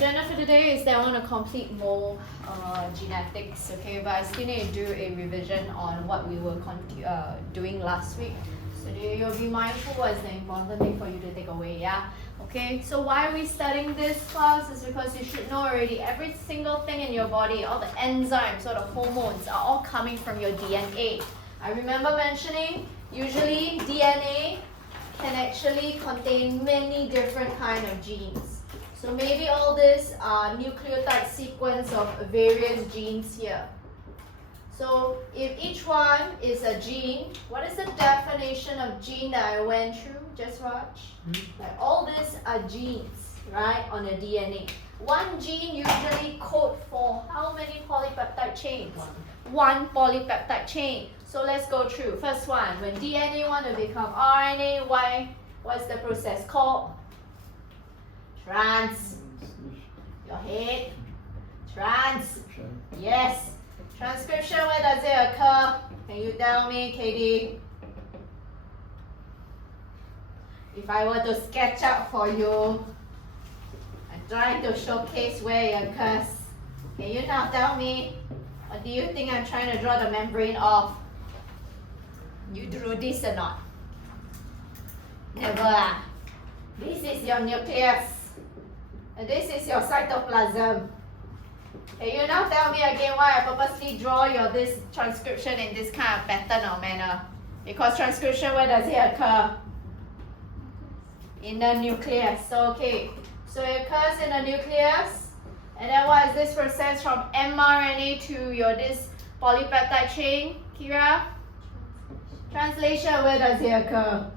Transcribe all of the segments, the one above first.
agenda for today is that I want to complete more genetics, okay? But I still need to do a revision on what we were doing last week. So you'll be mindful what is the important thing for you to take away, yeah? Okay, so why are we studying this class is because you should know already every single thing in your body, all the enzymes or the hormones are all coming from your DNA. I remember mentioning usually DNA can actually contain many different kind of genes. So maybe all this are nucleotide sequence of various genes here. So if each one is a gene, what is the definition of gene that I went through? Just watch. Like all these are genes, right, on the DNA. One gene usually code for how many polypeptide chains? One polypeptide chain. So let's go through. First one, when DNA want to become RNA, what's the process called? Your head. Yes. Transcription, where does it occur? Can you tell me, Katie? If I were to sketch out for you, I'm trying to showcase where it occurs. Can you now tell me? Or do you think I'm trying to draw the membrane off? You drew this or not? Never. This is your nucleus. And this is your cytoplasm. Can you now tell me again why I purposely draw this transcription in this kind of pattern or manner? Because transcription, where does it occur? In the nucleus. So okay, so it occurs in the nucleus. And then what is this process from mRNA to this polypeptide chain, Kira? Translation, where does it occur?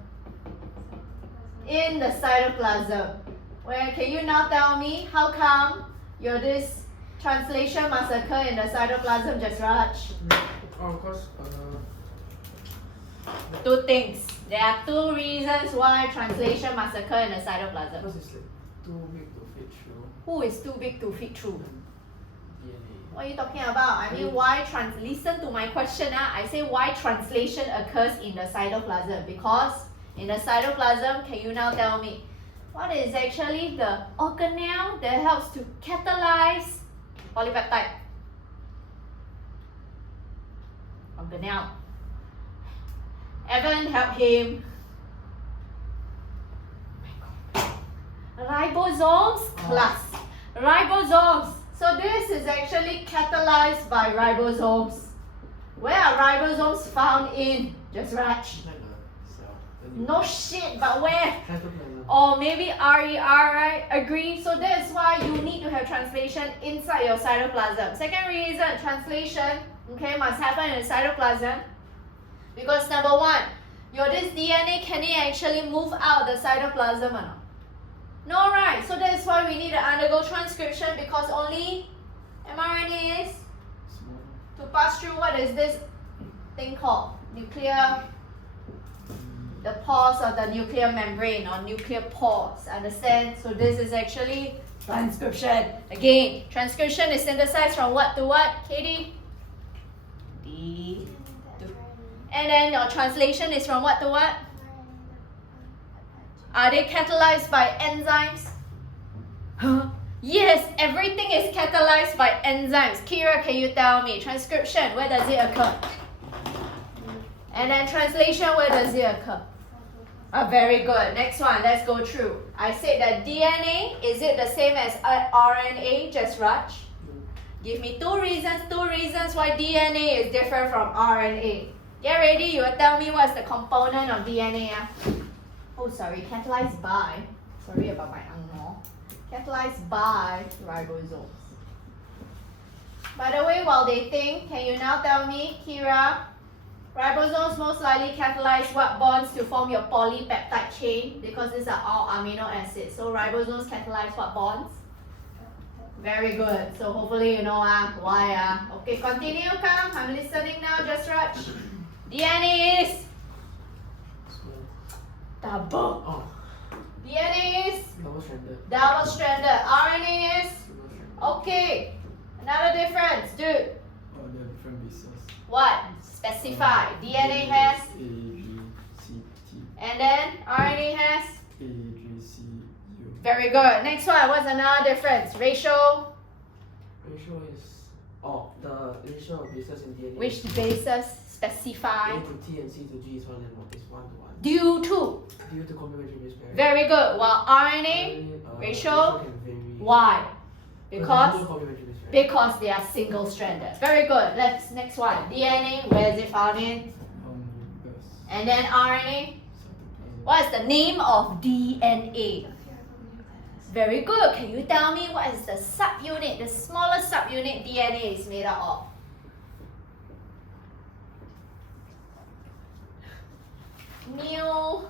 In the cytoplasm. Where can you now tell me how come this translation must occur in the cytoplasm, just Raj? Because Two things. There are two reasons why translation must occur in the cytoplasm. because it's like too big to fit through Who is too big to fit through? DNA. What are you talking about? I mean, listen to my question. I say why translation occurs in the cytoplasm. Because in the cytoplasm, can you now tell me, what is actually the organelle that helps to catalyze polypeptide? Organelle. Evan, help him. Ribosomes class. Ribosomes. So this is actually catalyzed by ribosomes. Where are ribosomes found in? Just Raj. No shit, but where? Or maybe RER, right? Agree? So that's why you need to have translation inside your cytoplasm. Second reason, translation, okay, must happen in the cytoplasm. Because number one, this DNA, can it actually move out of the cytoplasm or not? No, right? So that's why we need to undergo transcription, because only mRNA is to pass through what is this thing called? The pores of the nuclear membrane or nuclear pores, understand? So this is actually transcription. Again, transcription is synthesized from what to what, Katie? D to. And then your translation is from what to what? Are they catalyzed by enzymes? Huh? Yes, everything is catalyzed by enzymes. Kira, can you tell me? Transcription, where does it occur? And then translation, where does it occur? Very good. Next one, let's go through. I said that DNA, is it the same as RNA, just Raj? Give me two reasons why DNA is different from RNA. Get ready, you will tell me what's the component of DNA. Oh, sorry, catalyzed by. Sorry about my angmo. Catalyzed by ribosomes. By the way, while they think, can you now tell me, Kira? Ribosomes most likely catalyze what bonds to form your polypeptide chain, because these are all amino acids. So ribosomes catalyze what bonds? Very good. So hopefully you know why. Okay, continue, come. I'm listening now, just Raj. DNA is double. Oh, DNA is double-stranded. double stranded. RNA is okay. Another difference, dude. Oh, there are different bases. What? Specify. DNA has, A, G, C, T. and then RNA has. A, G, C, U. Very good. Next one, what's another difference? Ratio. Ratio is the ratio of bases in DNA. Which bases specify? A to T and C to G is 1 to 1. Due to. Due to complementary base pairing. Very good. While RNA, ratio, can vary. why? There's Because no complementary base pairing. because they are single-stranded. Very good. Let's next one. DNA, where is it found in? Nucleus. And then RNA. What is the name of DNA? Very good. Can you tell me what is the subunit, the smallest subunit DNA is made up of? Nucleotides.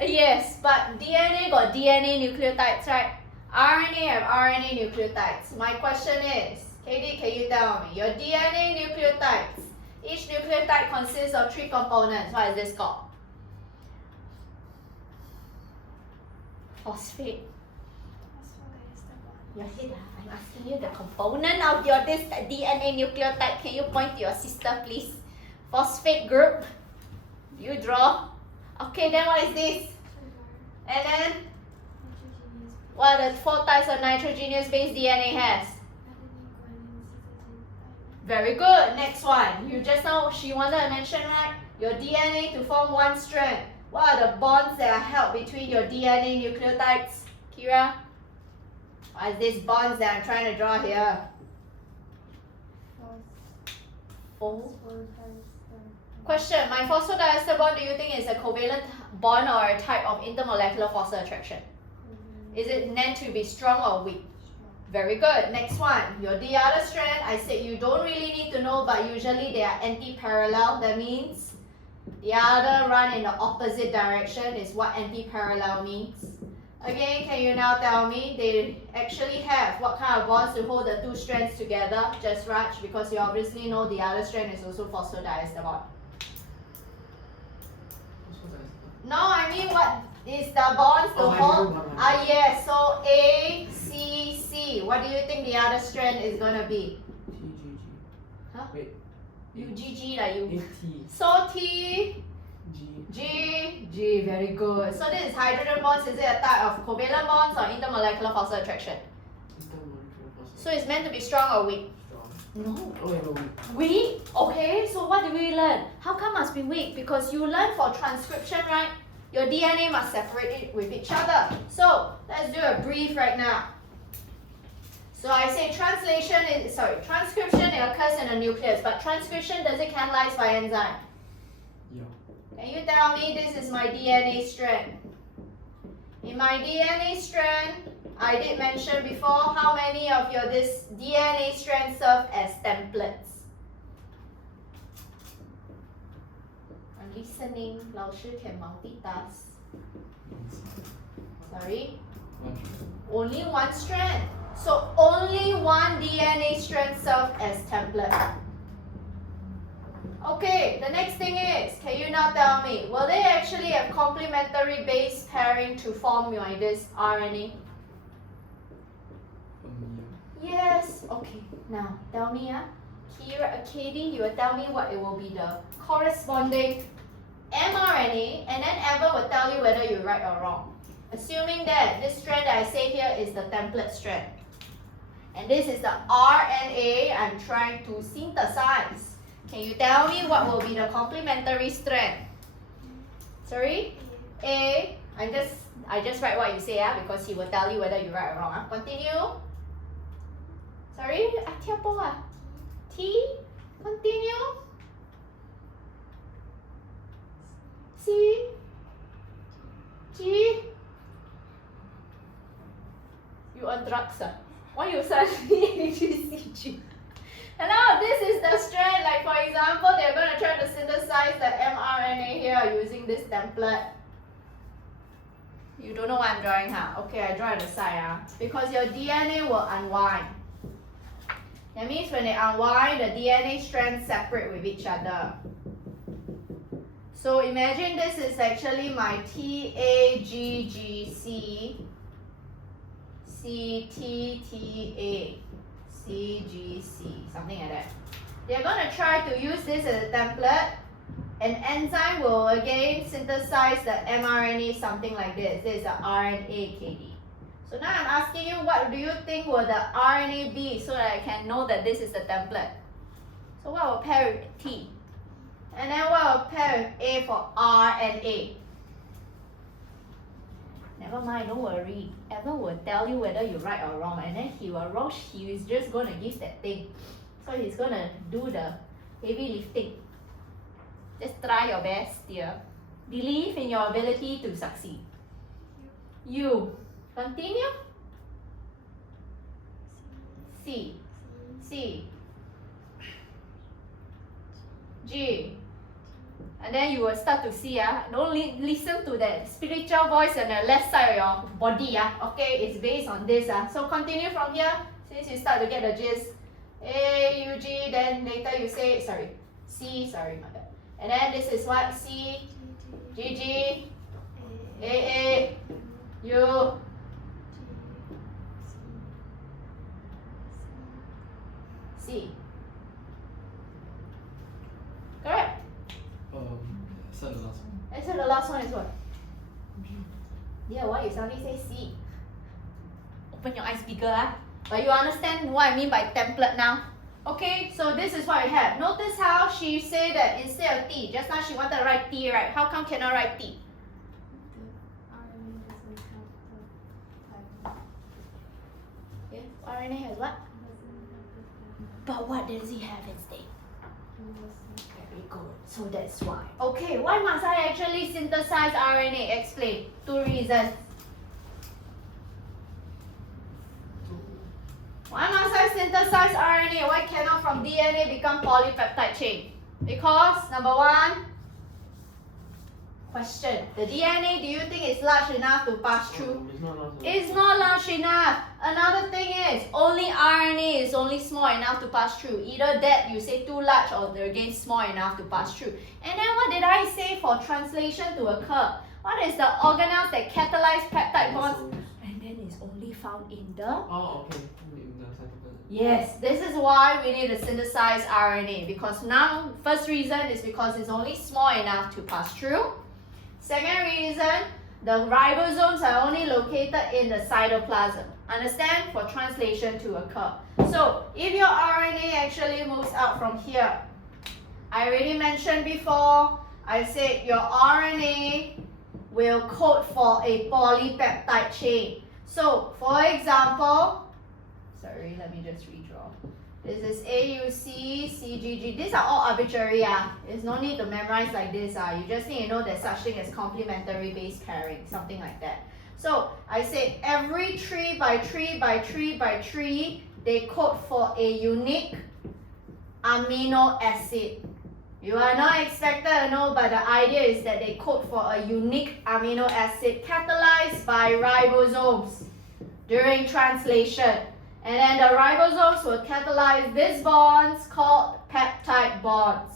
Yes, but DNA got DNA nucleotides, right? RNA have RNA nucleotides. My question is, Katie, can you tell me your DNA nucleotides? Each nucleotide consists of 3 components. What is this called? Phosphate. Your head, I'm asking you the component of your this DNA nucleotide. Can you point to your sister, please? Phosphate group. You draw. Okay, then what is this? And then what are the 4 types of nitrogenous base DNA has? Very good. Next one. You just now, she wanted to mention, right? Your DNA to form 1 strand. What are the bonds that are held between your DNA nucleotides? Kira? What is these bonds that I'm trying to draw here? Question. My phosphodiester bond, do you think is a covalent bond or a type of intermolecular phosphor attraction? Is it meant to be strong or weak? Very good. Next one. The other strand, I said you don't really need to know, but usually they are anti-parallel. That means the other run in the opposite direction is what anti-parallel means. Again, can you now tell me they actually have what kind of bonds to hold the 2 strands together? Just Raj, because you obviously know the other strand is also phosphodiester bond. No, I mean what is the bonds to hold? Yes, so A, C, C. What do you think the other strand is going to be? T, G, G. Huh? Wait. You GG like you. A, T, So T, G. G, G, very good. So this is hydrogen bonds. Is it a type of covalent bonds or intermolecular phosphor attraction? Intermolecular phosphor. So it's meant to be strong or weak? Strong. No. Oh, wait, no, weak. Weak? Okay, so what do we learn? How come must be weak? Because you learn for transcription, right? Your DNA must separate it with each other. So let's do a brief right now. So I say transcription occurs in a nucleus, but transcription, does it catalyze by enzyme? Yeah. Can you tell me this is my DNA strand? In my DNA strand, I did mention before how many of your this DNA strands serve as templates. I'm listening. 老师 can multitask. Sorry? Only 1 strand. So only 1 DNA strand serves as template. Okay, the next thing is, can you now tell me, will they actually have complementary base pairing to form this RNA? Yeah. Yes. Okay, now tell me, Katie, you will tell me what it will be the corresponding mRNA, and then Evan will tell you whether you're right or wrong. Assuming that this strand that I say here is the template strand. And this is the RNA I'm trying to synthesize. Can you tell me what will be the complementary strand? Sorry? A. I just write what you say, because he will tell you whether you're right or wrong. Continue. Sorry? T. Continue. C. G. You on drugs, Why you suddenly AGCG? And now this is the strand, like for example, they're going to try to synthesize the mRNA here using this template. You don't know what I'm drawing, huh? Okay, I draw it aside, because your DNA will unwind. That means when they unwind, the DNA strands separate with each other. So imagine this is actually my TAGGC, CTTA, CGC, something like that. They're going to try to use this as a template An enzyme will again synthesize the mRNA something like this. This is the RNA, KD. So now I'm asking you, what do you think will the RNA be so that I can know that this is the template? So what will pair with T? And then what will pair with A for R and A? Never mind, don't worry. Evan will tell you whether you're right or wrong, and then he is just going to give that thing. So he's going to do the heavy lifting. Just try your best, dear. Believe in your ability to succeed. You. Continue. C. C. G. And then you will start to see, don't listen to that spiritual voice on the left side of your body. Okay, it's based on this. So continue from here, since you start to get the gist. A, U, G, then later you say, C, my bad. And then this is what? C, G, G, A, U, C. Correct? So the last one. And so the last one is what? Yeah, why you suddenly say C? Open your eyes bigger, But you understand what I mean by template now? Okay, so this is what we have. Notice how she said that instead of T, just now she wanted to write T, right? How come cannot write T? Okay, RNA has what? But what does he have instead? Very good. So that's why. Okay, why must I actually synthesize RNA? Explain. 2 reasons. Why must I synthesize RNA? Why cannot from DNA become polypeptide chain? Because number 1, question. The DNA, do you think it's large enough to pass through? It's not large enough. Another thing is, only RNA is only small enough to pass through. Either that, you say too large, or again small enough to pass through. And then what did I say for translation to occur? What is the organelles that catalyze peptide bonds? And then it's only found in the... Oh, okay. In the cytoplasm. Yes, this is why we need to synthesize RNA. Because now, first reason is because it's only small enough to pass through. Second reason, the ribosomes are only located in the cytoplasm. Understand? For translation to occur. So, if your RNA actually moves out from here, I already mentioned before, I said your RNA will code for a polypeptide chain. So, for example, sorry, let me just redraw. This is AUC, CGG. These are all arbitrary. There's no need to memorize like this. You just need to know there's such thing as complementary base pairing, something like that. So I said every 3 by 3 by 3 by 3, they code for a unique amino acid. You are not expected to know, but the idea is that they code for a unique amino acid catalyzed by ribosomes during translation. And then the ribosomes will catalyze these bonds called peptide bonds.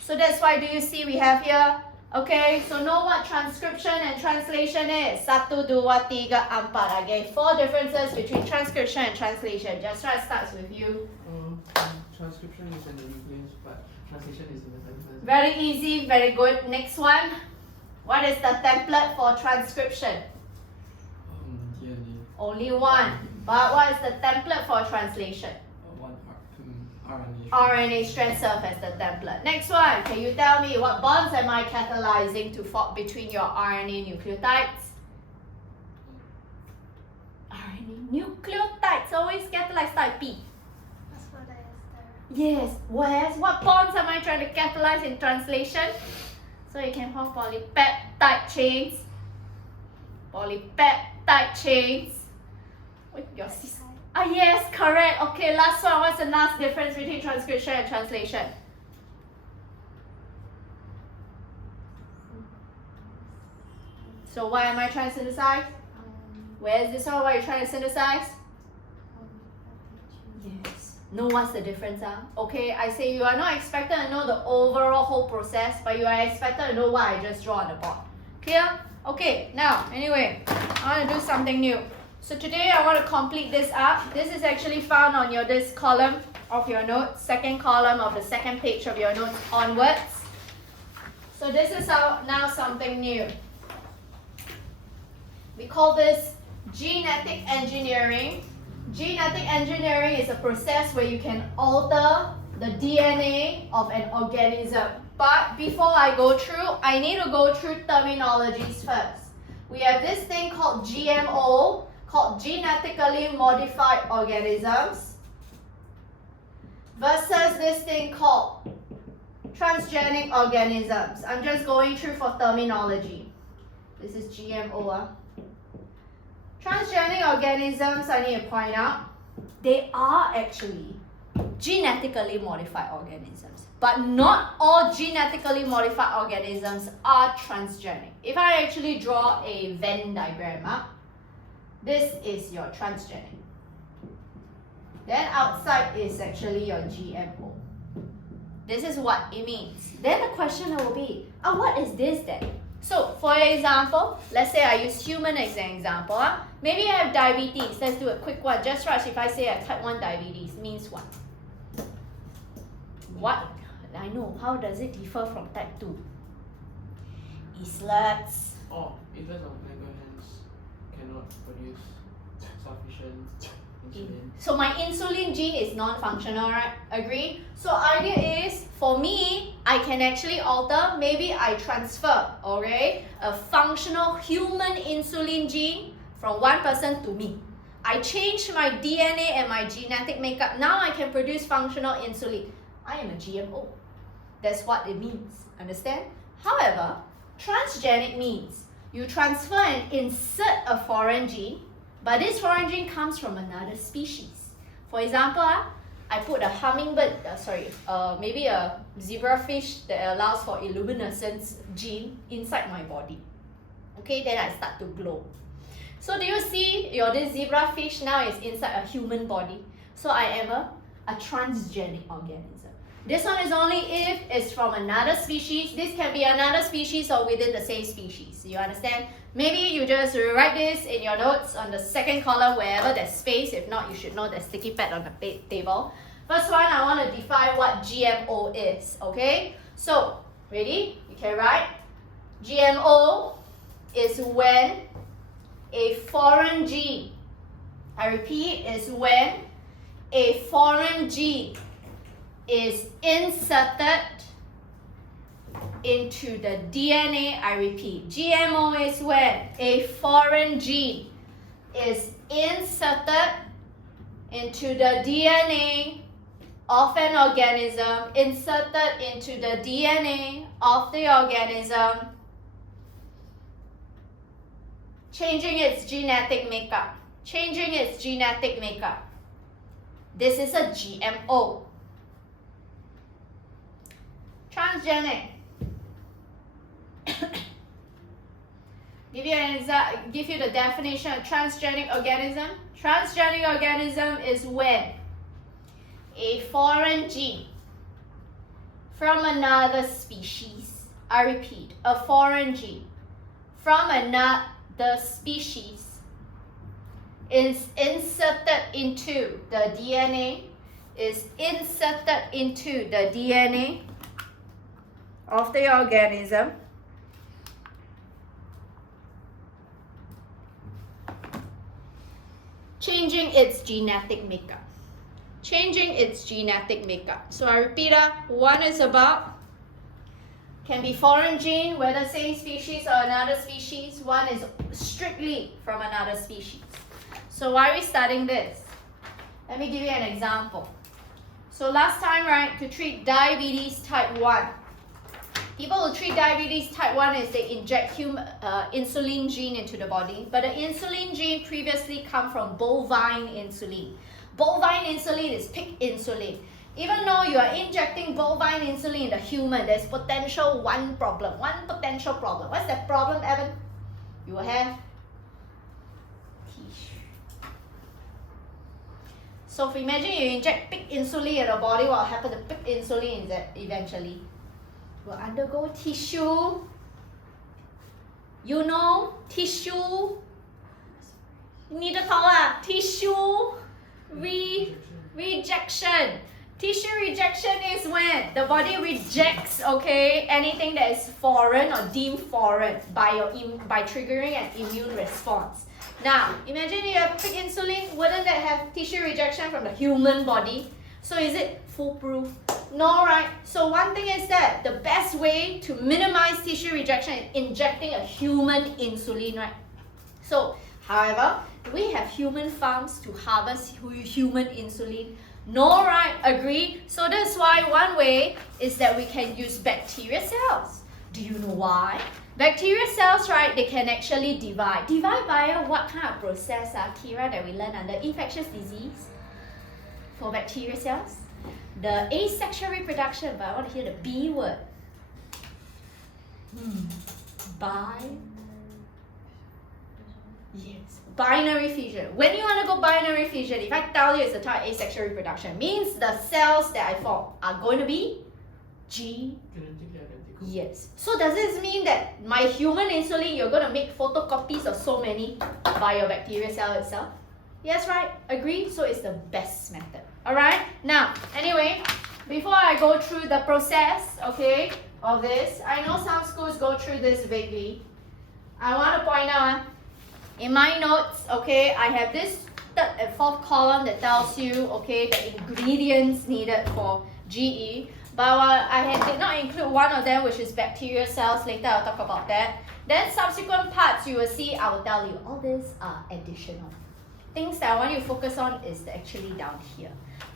So that's why do you see we have here, okay, so know what transcription and translation is. 1, 2, 3, 4. Okay, 4 differences between transcription and translation. Just try starts with you. Transcription is in the nucleus, but translation is in the cytoplasm. Very easy, very good. Next one. What is the template for transcription? DNA. Only one. But what is the template for translation? RNA. RNA strand serve as the template. Next one. Can you tell me what bonds am I catalyzing to form between your RNA nucleotides? RNA nucleotides always catalyze type P. Yes. Whereas what bonds am I trying to catalyze in translation? So you can form polypeptide chains. Polypeptide chains. Wait, your sis. Yes, correct. Okay, last one. What's the last difference between transcription and translation? So why am I trying to synthesize? Where's this one? What are you trying to synthesize? Yes. Know what's the difference? Okay, I say you are not expected to know the overall whole process, but you are expected to know what I just draw on the board. Clear? Okay, now, anyway, I want to do something new. So today I want to complete this up. This is actually found on this column of your notes, second column of the second page of your notes onwards. So this is now something new. We call this genetic engineering. Genetic engineering is a process where you can alter the DNA of an organism. But before I go through, I need to go through terminologies first. We have this thing called GMO, called genetically modified organisms, versus this thing called transgenic organisms. I'm just going through for terminology. This is GMO. Transgenic organisms, I need to point out, they are actually genetically modified organisms. But not all genetically modified organisms are transgenic. If I actually draw a Venn diagram, this is your transgenic. Then outside is actually your GMO. This is what it means. Then the question will be, what is this then? So, for example, let's say I use human as an example. Maybe I have diabetes. Let's do a quick one. Just rush if I say I have type 1 diabetes. Means what? What? I know. How does it differ from type 2? Islets. Oh, islets of Langerhans cannot produce sufficient insulin. So my insulin gene is non-functional, right? Agree? So idea is, for me, I can actually alter, maybe I transfer, okay, a functional human insulin gene from one person to me. I change my DNA and my genetic makeup. Now I can produce functional insulin. I am a GMO. That's what it means. Understand? However, transgenic means you transfer and insert a foreign gene, but this foreign gene comes from another species. For example, I put a hummingbird, maybe a zebrafish that allows for illuminescence gene inside my body. Okay, then I start to glow. So do you see this zebrafish now is inside a human body? So I am a transgenic organism. This one is only if it's from another species. This can be another species or within the same species. You understand? Maybe you just write this in your notes on the second column wherever there's space. If not, you should know there's sticky pad on the table. First one, I want to define what GMO is. Okay? So, ready? You can write. GMO is when a foreign gene, I repeat, is when a foreign gene is inserted into the DNA. I repeat, GMO is when a foreign gene is inserted into the DNA of an organism, inserted into the DNA of the organism, changing its genetic makeup. Changing its genetic makeup. This is a GMO. Transgenic. Give you the definition of transgenic organism. Transgenic organism is when a foreign gene from another species, I repeat, a foreign gene from another species is inserted into the DNA, of the organism, changing its genetic makeup. Changing its genetic makeup. So I repeat, one is about, can be foreign gene, whether same species or another species. One is strictly from another species. So why are we studying this? Let me give you an example. So last time, right, to treat diabetes type 1, people who treat diabetes type 1 is they inject insulin gene into the body. But the insulin gene previously come from bovine insulin. Bovine insulin is pig insulin. Even though you are injecting bovine insulin in the human, there's potential one potential problem. What's that problem, Evan? You will have tissue. So if imagine you inject pig insulin in the body, what will happen to pig insulin is that eventually will undergo tissue. You know, tissue. You need to talk tissue rejection. Tissue rejection is when the body rejects, okay, anything that is foreign or deemed foreign by triggering an immune response. Now, imagine you have pig insulin, wouldn't that have tissue rejection from the human body? So is it foolproof? No, right? So one thing is that the best way to minimize tissue rejection is injecting a human insulin, right? So, however, do we have human farms to harvest human insulin? No, right? Agree? So that's why one way is that we can use bacteria cells. Do you know why? Bacteria cells, right, they can actually divide. Divide via what kind of process, Kira, that we learn under infectious disease? For bacteria cells? The asexual reproduction, but I want to hear the B word. Yes, binary fission. When you want to go binary fission, if I tell you it's a type of asexual reproduction, means the cells that I form are going to be G. Genetically identical. Yes. So does this mean that my human insulin, you're going to make photocopies of so many by your bacteria cell itself? Yes, right? Agree? So it's the best method. Alright? Now, anyway, before I go through the process, okay, of this, I know some schools go through this vaguely. I want to point out, in my notes, okay, I have this third and fourth column that tells you, okay, the ingredients needed for GE. But did not include one of them, which is bacterial cells. Later, I'll talk about that. Then subsequent parts, you will see, I will tell you, all these are additional. Things that I want you to focus on is actually down here.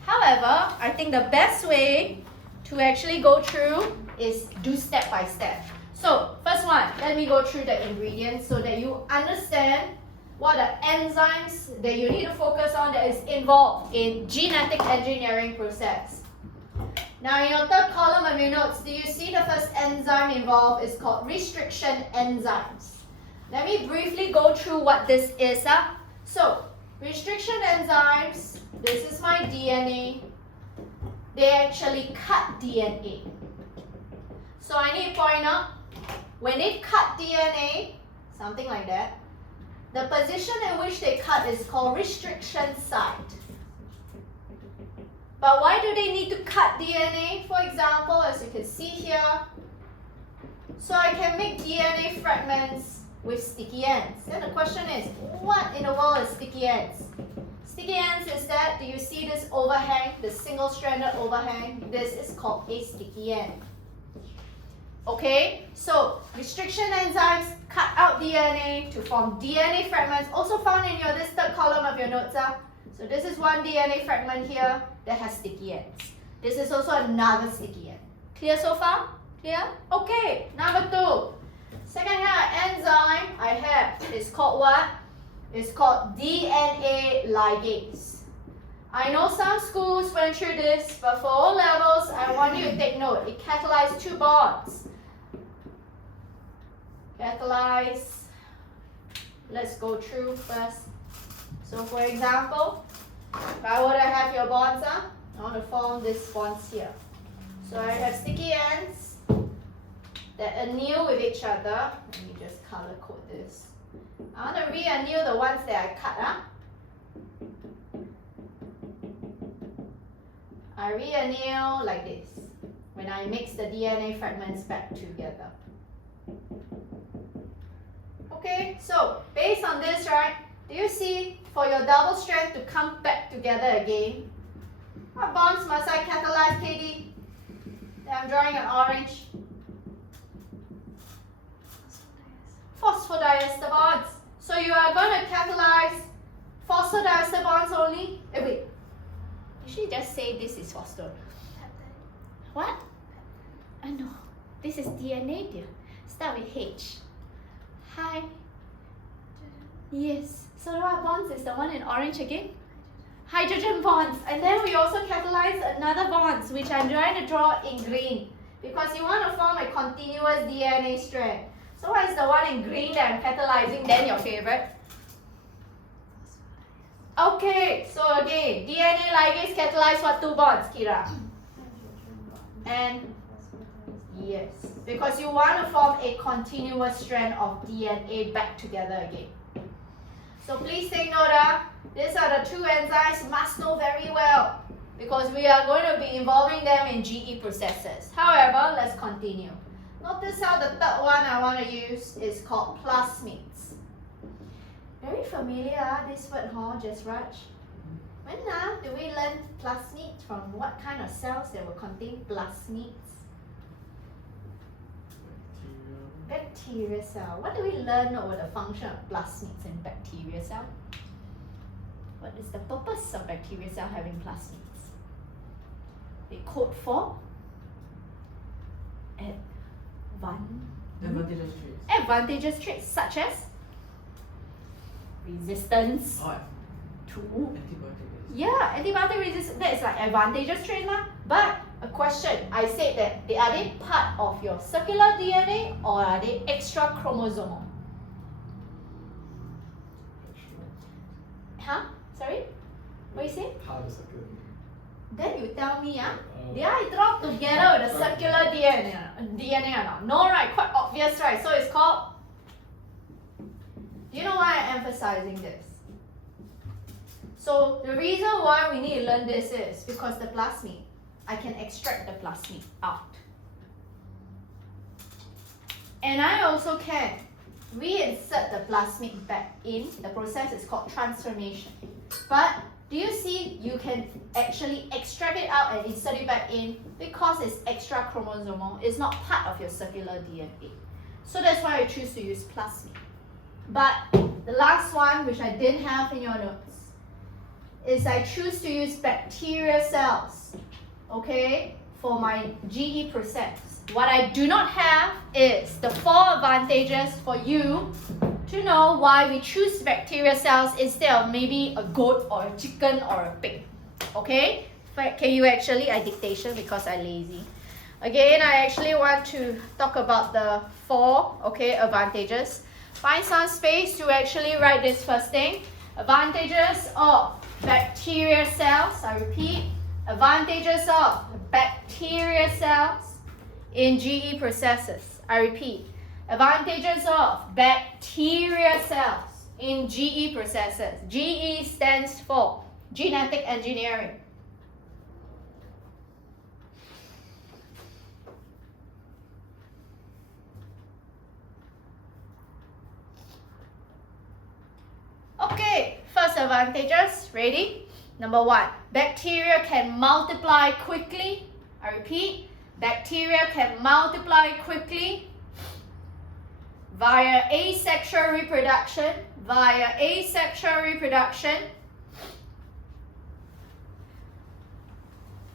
However, I think the best way to actually go through is do step by step. So, first one, let me go through the ingredients so that you understand what are the enzymes that you need to focus on that is involved in genetic engineering process. Now, in your third column of your notes, do you see the first enzyme involved is called restriction enzymes? Let me briefly go through what this is. So, restriction enzymes, this is my DNA. They actually cut DNA. So I need to point out, when they cut DNA, something like that, the position in which they cut is called restriction site. But why do they need to cut DNA? For example, as you can see here, so I can make DNA fragments with sticky ends. Then the question is, what in the world is sticky ends? Sticky ends is that, do you see this overhang, the single-stranded overhang? This is called a sticky end. Okay, so restriction enzymes cut out DNA to form DNA fragments, also found in this third column of your notes. So this is one DNA fragment here that has sticky ends. This is also another sticky end. Clear so far? Clear? Okay, number 2. Second enzyme I have is called what? It's called DNA ligase. I know some schools went through this, but for O levels, I want you to take note. It catalyzes 2 bonds. Catalyze. Let's go through first. So for example, if I were to have your bonds, I want to form these bonds here. So I have sticky ends that anneal with each other. Let me just color code this. I want to re-anneal the ones that I cut. I re-anneal like this when I mix the DNA fragments back together. Okay, so based on this, right, do you see for your double strand to come back together again, what bonds must I catalyze, KD? I'm drawing an orange. Phosphodiester bonds. So you are going to catalyze phosphodiester bonds only? Wait. You should just say this is phospho. What? No. This is DNA, dear. Start with H. Hi. Yes. So what bonds is the one in orange again? Hydrogen bonds. And then we also catalyze another bonds, which I'm trying to draw in green. Because you want to form a continuous DNA strand. So what is the one in green that I'm catalyzing, then your favorite? Okay, so again, DNA ligase catalyze what 2 bonds, Kira? And yes, because you want to form a continuous strand of DNA back together again. So please take note, these are the 2 enzymes you must know very well. because we are going to be involving them in GE processes. However, let's continue. Notice how the third one I want to use is called plasmids. Very familiar, this word, huh, Just Raj? When do we learn plasmids? From what kind of cells that will contain plasmids? Bacteria cell. What do we learn over the function of plasmids in bacteria cell? What is the purpose of bacteria cell having plasmids? They code for advantageous traits such as resistance Oh, to antibiotic resistance. antibiotic resistance. That is like advantageous trait lah. But a question, I said that are they part of your circular DNA or are they extra chromosomal? Huh? Sorry? What you say? part of the circle. Then you tell me, they are dropped together with the circular DNA or not? No, right? Quite obvious, right? So it's called. Do you know why I'm emphasizing this? So the reason why we need to learn this is because the plasmid, I can extract the plasmid out. And I also can reinsert the plasmid back in. The process is called transformation. But do you see you can actually extract it out and insert it back in because it's extra chromosomal. It's not part of your circular DNA. So that's why I choose to use plasmid. But the last one, which I didn't have in your notes, is I choose to use bacteria cells, okay, for my GE process. What I do not have is the 4 advantages for you to know why we choose bacteria cells instead of maybe a goat or a chicken or a pig. Okay? Can you actually, I dictation because I'm lazy. Again, I actually want to talk about the 4, okay, advantages. Find some space to actually write this first thing. Advantages of bacteria cells. I repeat, advantages of bacteria cells in GE processes. I repeat, advantages of bacteria cells in GE processes. GE stands for genetic engineering. Okay, first advantages, ready? Number 1, bacteria can multiply quickly. I repeat, bacteria can multiply quickly via asexual reproduction.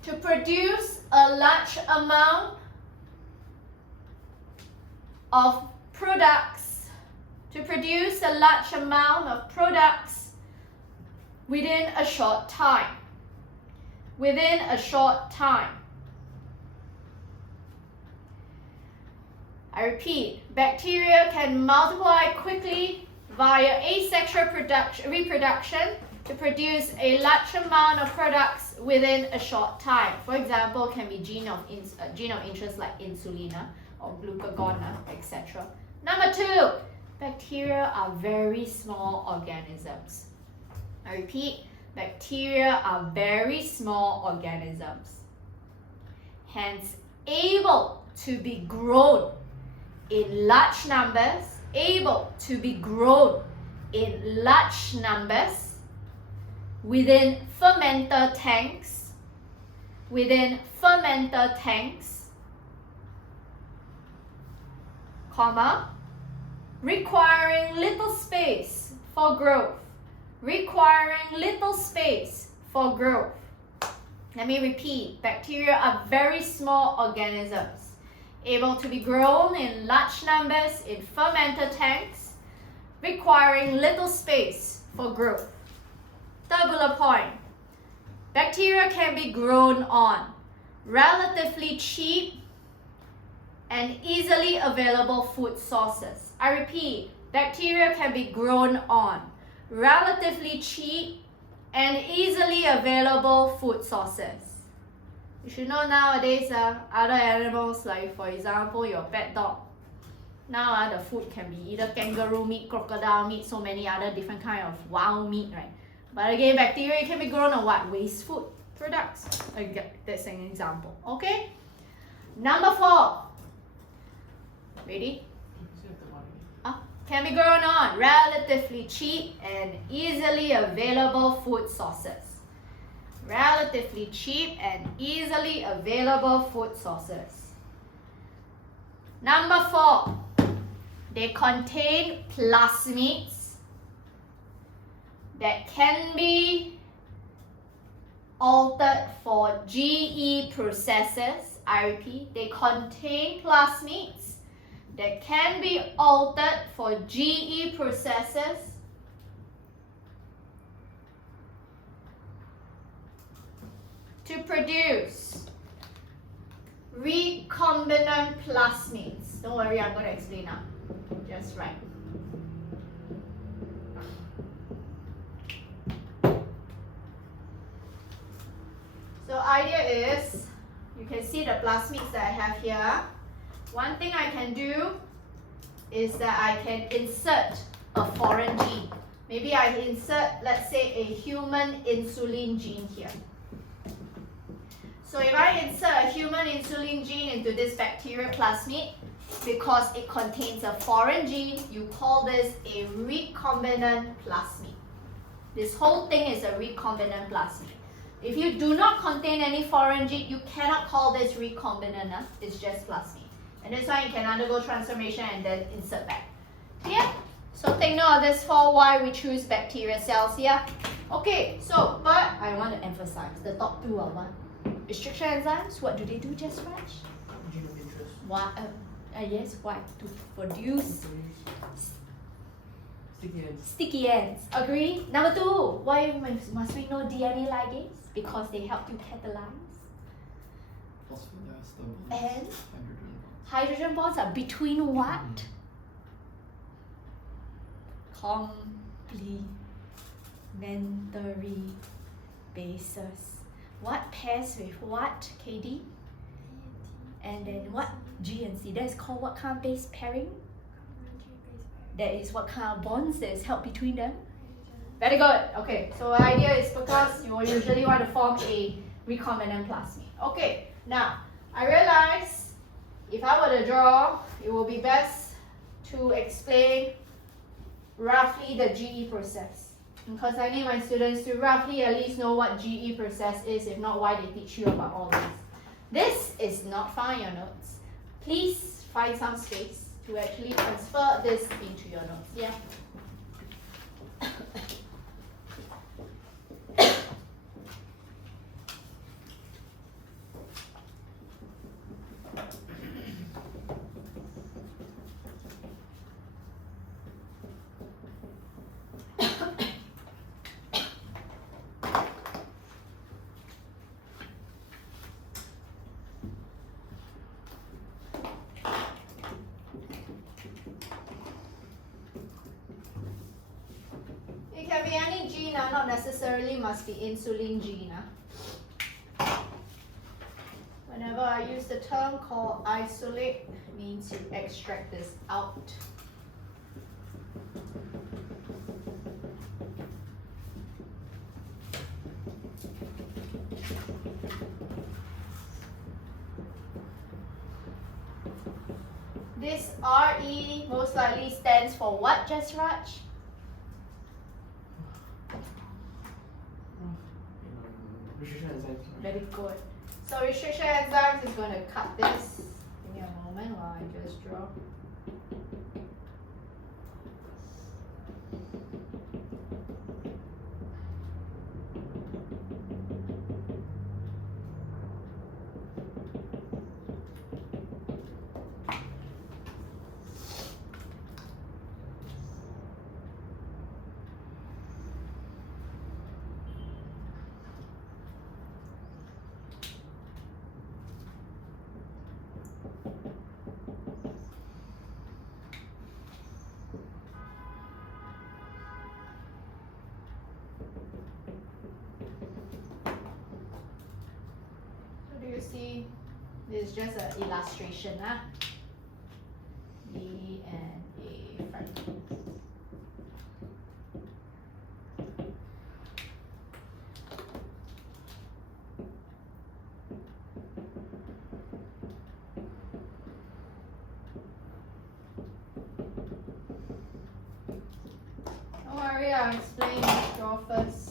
To produce a large amount of products. Within a short time. I repeat, bacteria can multiply quickly via asexual reproduction to produce a large amount of products within a short time. For example, can be gene of interest like insulin or glucagon, etc. Number 2, bacteria are very small organisms. I repeat, bacteria are very small organisms, hence able to be grown in large numbers, within fermenter tanks, comma, requiring little space for growth. Let me repeat, bacteria are very small organisms, able to be grown in large numbers in fermenter tanks, requiring little space for growth. Third bullet point, bacteria can be grown on relatively cheap and easily available food sources. I repeat, bacteria can be grown on relatively cheap and easily available food sources. You should know nowadays, other animals like, for example, your pet dog. Now the food can be either kangaroo meat, crocodile meat, so many other different kind of wild meat, right? But again, bacteria can be grown on what? Waste food. products. Again, that's an example. Okay. Number 4. Ready? Can be grown on relatively cheap and easily available food sources. Relatively cheap and easily available food sources. Number 4. They contain plasmids that can be altered for GE processes. I repeat, they contain plasmids that can be altered for GE processes to produce recombinant plasmids. Don't worry, I'm going to explain now. Just right. So idea is, you can see the plasmids that I have here. One thing I can do is that I can insert a foreign gene. Maybe I insert, let's say, a human insulin gene here. So if I insert a human insulin gene into this bacterial plasmid, because it contains a foreign gene, you call this a recombinant plasmid. This whole thing is a recombinant plasmid. If you do not contain any foreign gene, you cannot call this recombinant. It's just plasmid. And this one you can undergo transformation and then insert back. Yeah? So take note of this for why we choose bacterial cells here. Okay, so but I want to emphasize the top 2 are what? Restriction enzymes. What do they do, just Raj? Gene of interest. Why? Yes, why? To produce Sticky ends. sticky ends. Agree? Number 2, why must we know DNA ligase? Because they help you catalyze. Phosphodiester bonds. And Hydrogen bonds. hydrogen bonds are between what? Complementary bases. What pairs with what, KD? And then what? G and C. That is called what kind of base pairing? That is what kind of bonds that is held between them? Very good. Okay, so the idea is because you will usually want to form a recombinant plasmid. Okay, now I realize if I were to draw, it will be best to explain roughly the GE process. Because I need my students to roughly at least know what GE process is, if not why they teach you about all this. This is not found in your notes. Please find some space to actually transfer this into your notes. Yeah. It can be any gene, not necessarily must be insulin gene. Whenever I use the term called isolate, it means you extract this out. This RE most likely stands for what, Just Raj? Restriction enzymes. Very good. So restriction enzymes is going to cut this. Give me a moment while I just draw. You see, this is just an illustration, huh? DNA fragment. Sorry, I'll explain. Draw first.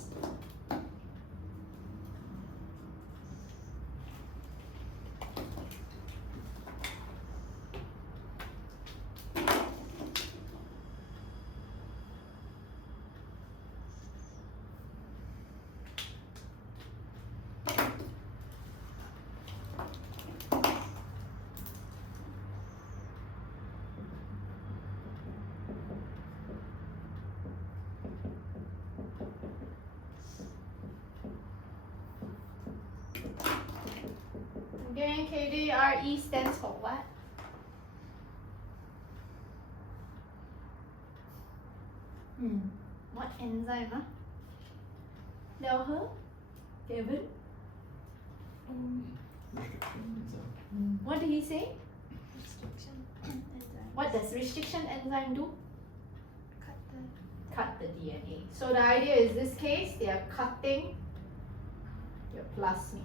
Again, KDRE stands for what? What enzyme, huh? Tell her? Kevin? Restriction enzyme. What did he say? Restriction enzyme. What does restriction enzyme do? Cut the Cut the DNA. So the idea is this case, they are cutting your plasmid.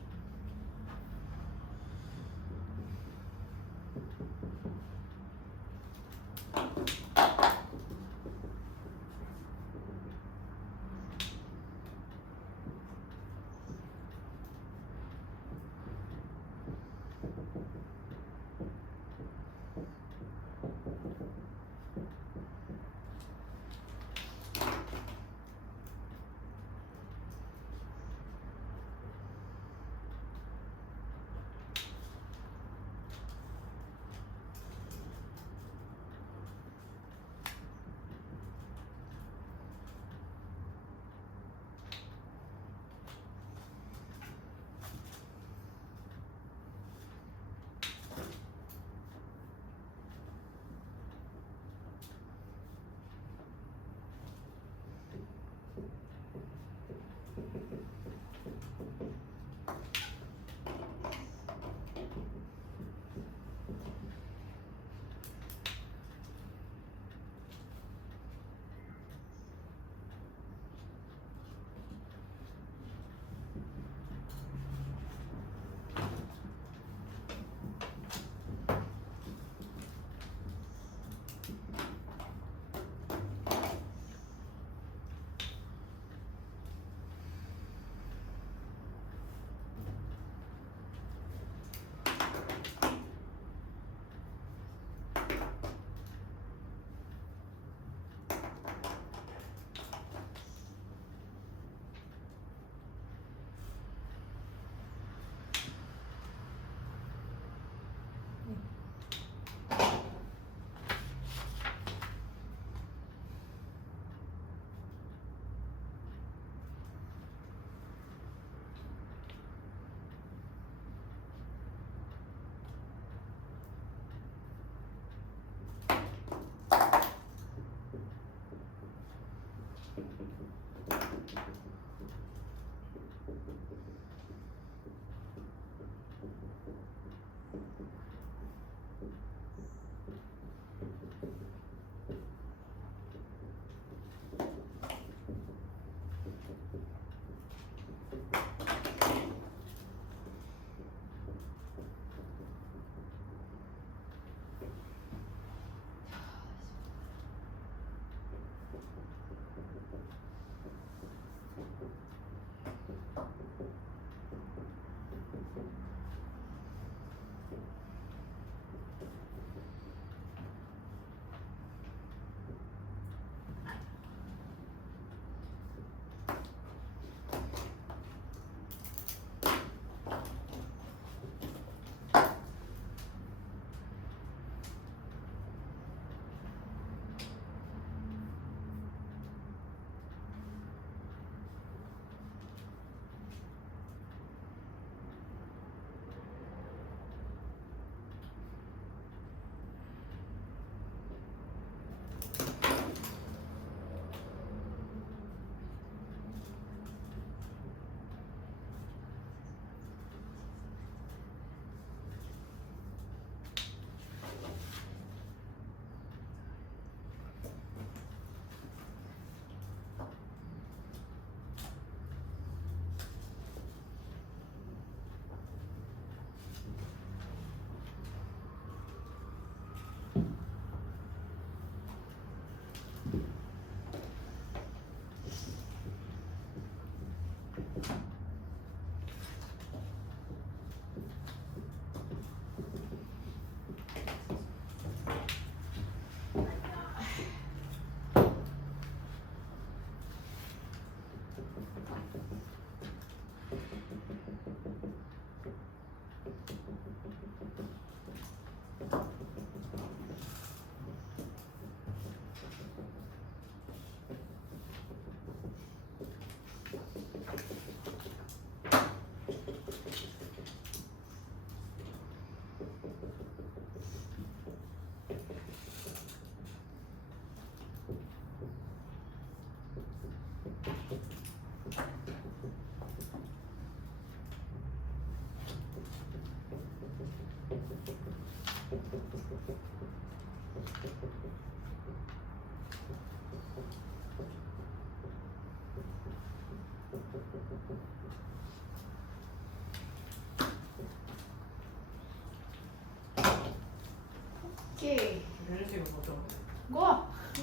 Okay, Can I just take a photo?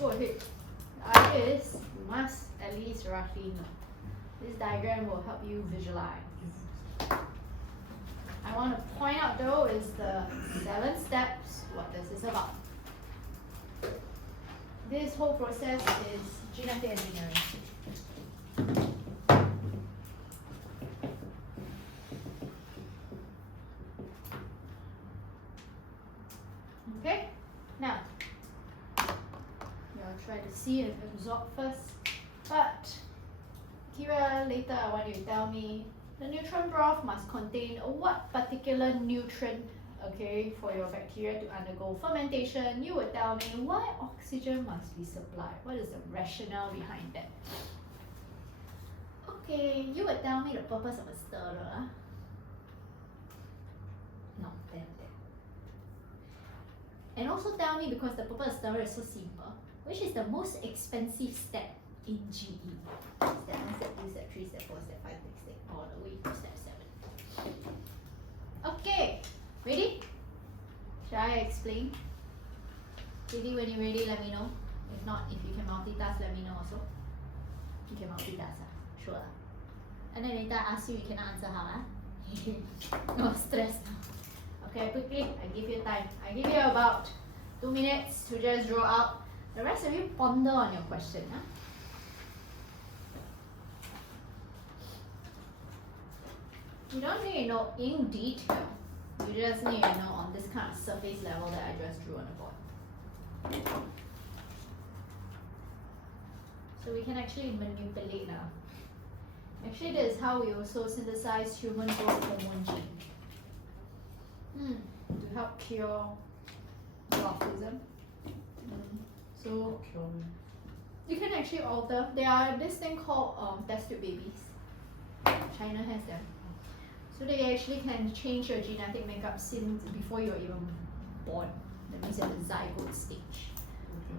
go ahead. The idea is you must at least roughly know. This diagram will help you visualize. I want to point out though is the 7 steps. What this is about. This whole process is genetic engineering. Okay, now you'll try to see and absorb first, but Kira, later I want you to tell me the nutrient broth must contain what particular nutrient, okay, for your bacteria to undergo fermentation. You will tell me why oxygen must be supplied. What is the rationale behind that? Okay, you will tell me the purpose of a stirrer. No, then. And also tell me, because the purpose of stirrer is so simple, which is the most expensive step in GE? Step 1, step 2, step 3, step 4, step 5, step 6, all the way to step 7. Okay, ready? Shall I explain? Ready? When you're ready, let me know. If not, if you can multitask, let me know also. You can multitask, sure. And then later I ask you, you cannot answer how, no stress now. Okay, quickly, I give you time. I give you about 2 minutes to just draw out. The rest of you ponder on your question. Huh? You don't need to know in detail. You just need to know on this kind of surface level that I just drew on the board. So we can actually manipulate now. Actually, this is how we also synthesize human growth hormone gene. To help cure dwarfism. So Kill me. you can actually alter. There are this thing called test tube babies. China has them. So they actually can change your genetic makeup since before you're even born. That means at the zygote stage.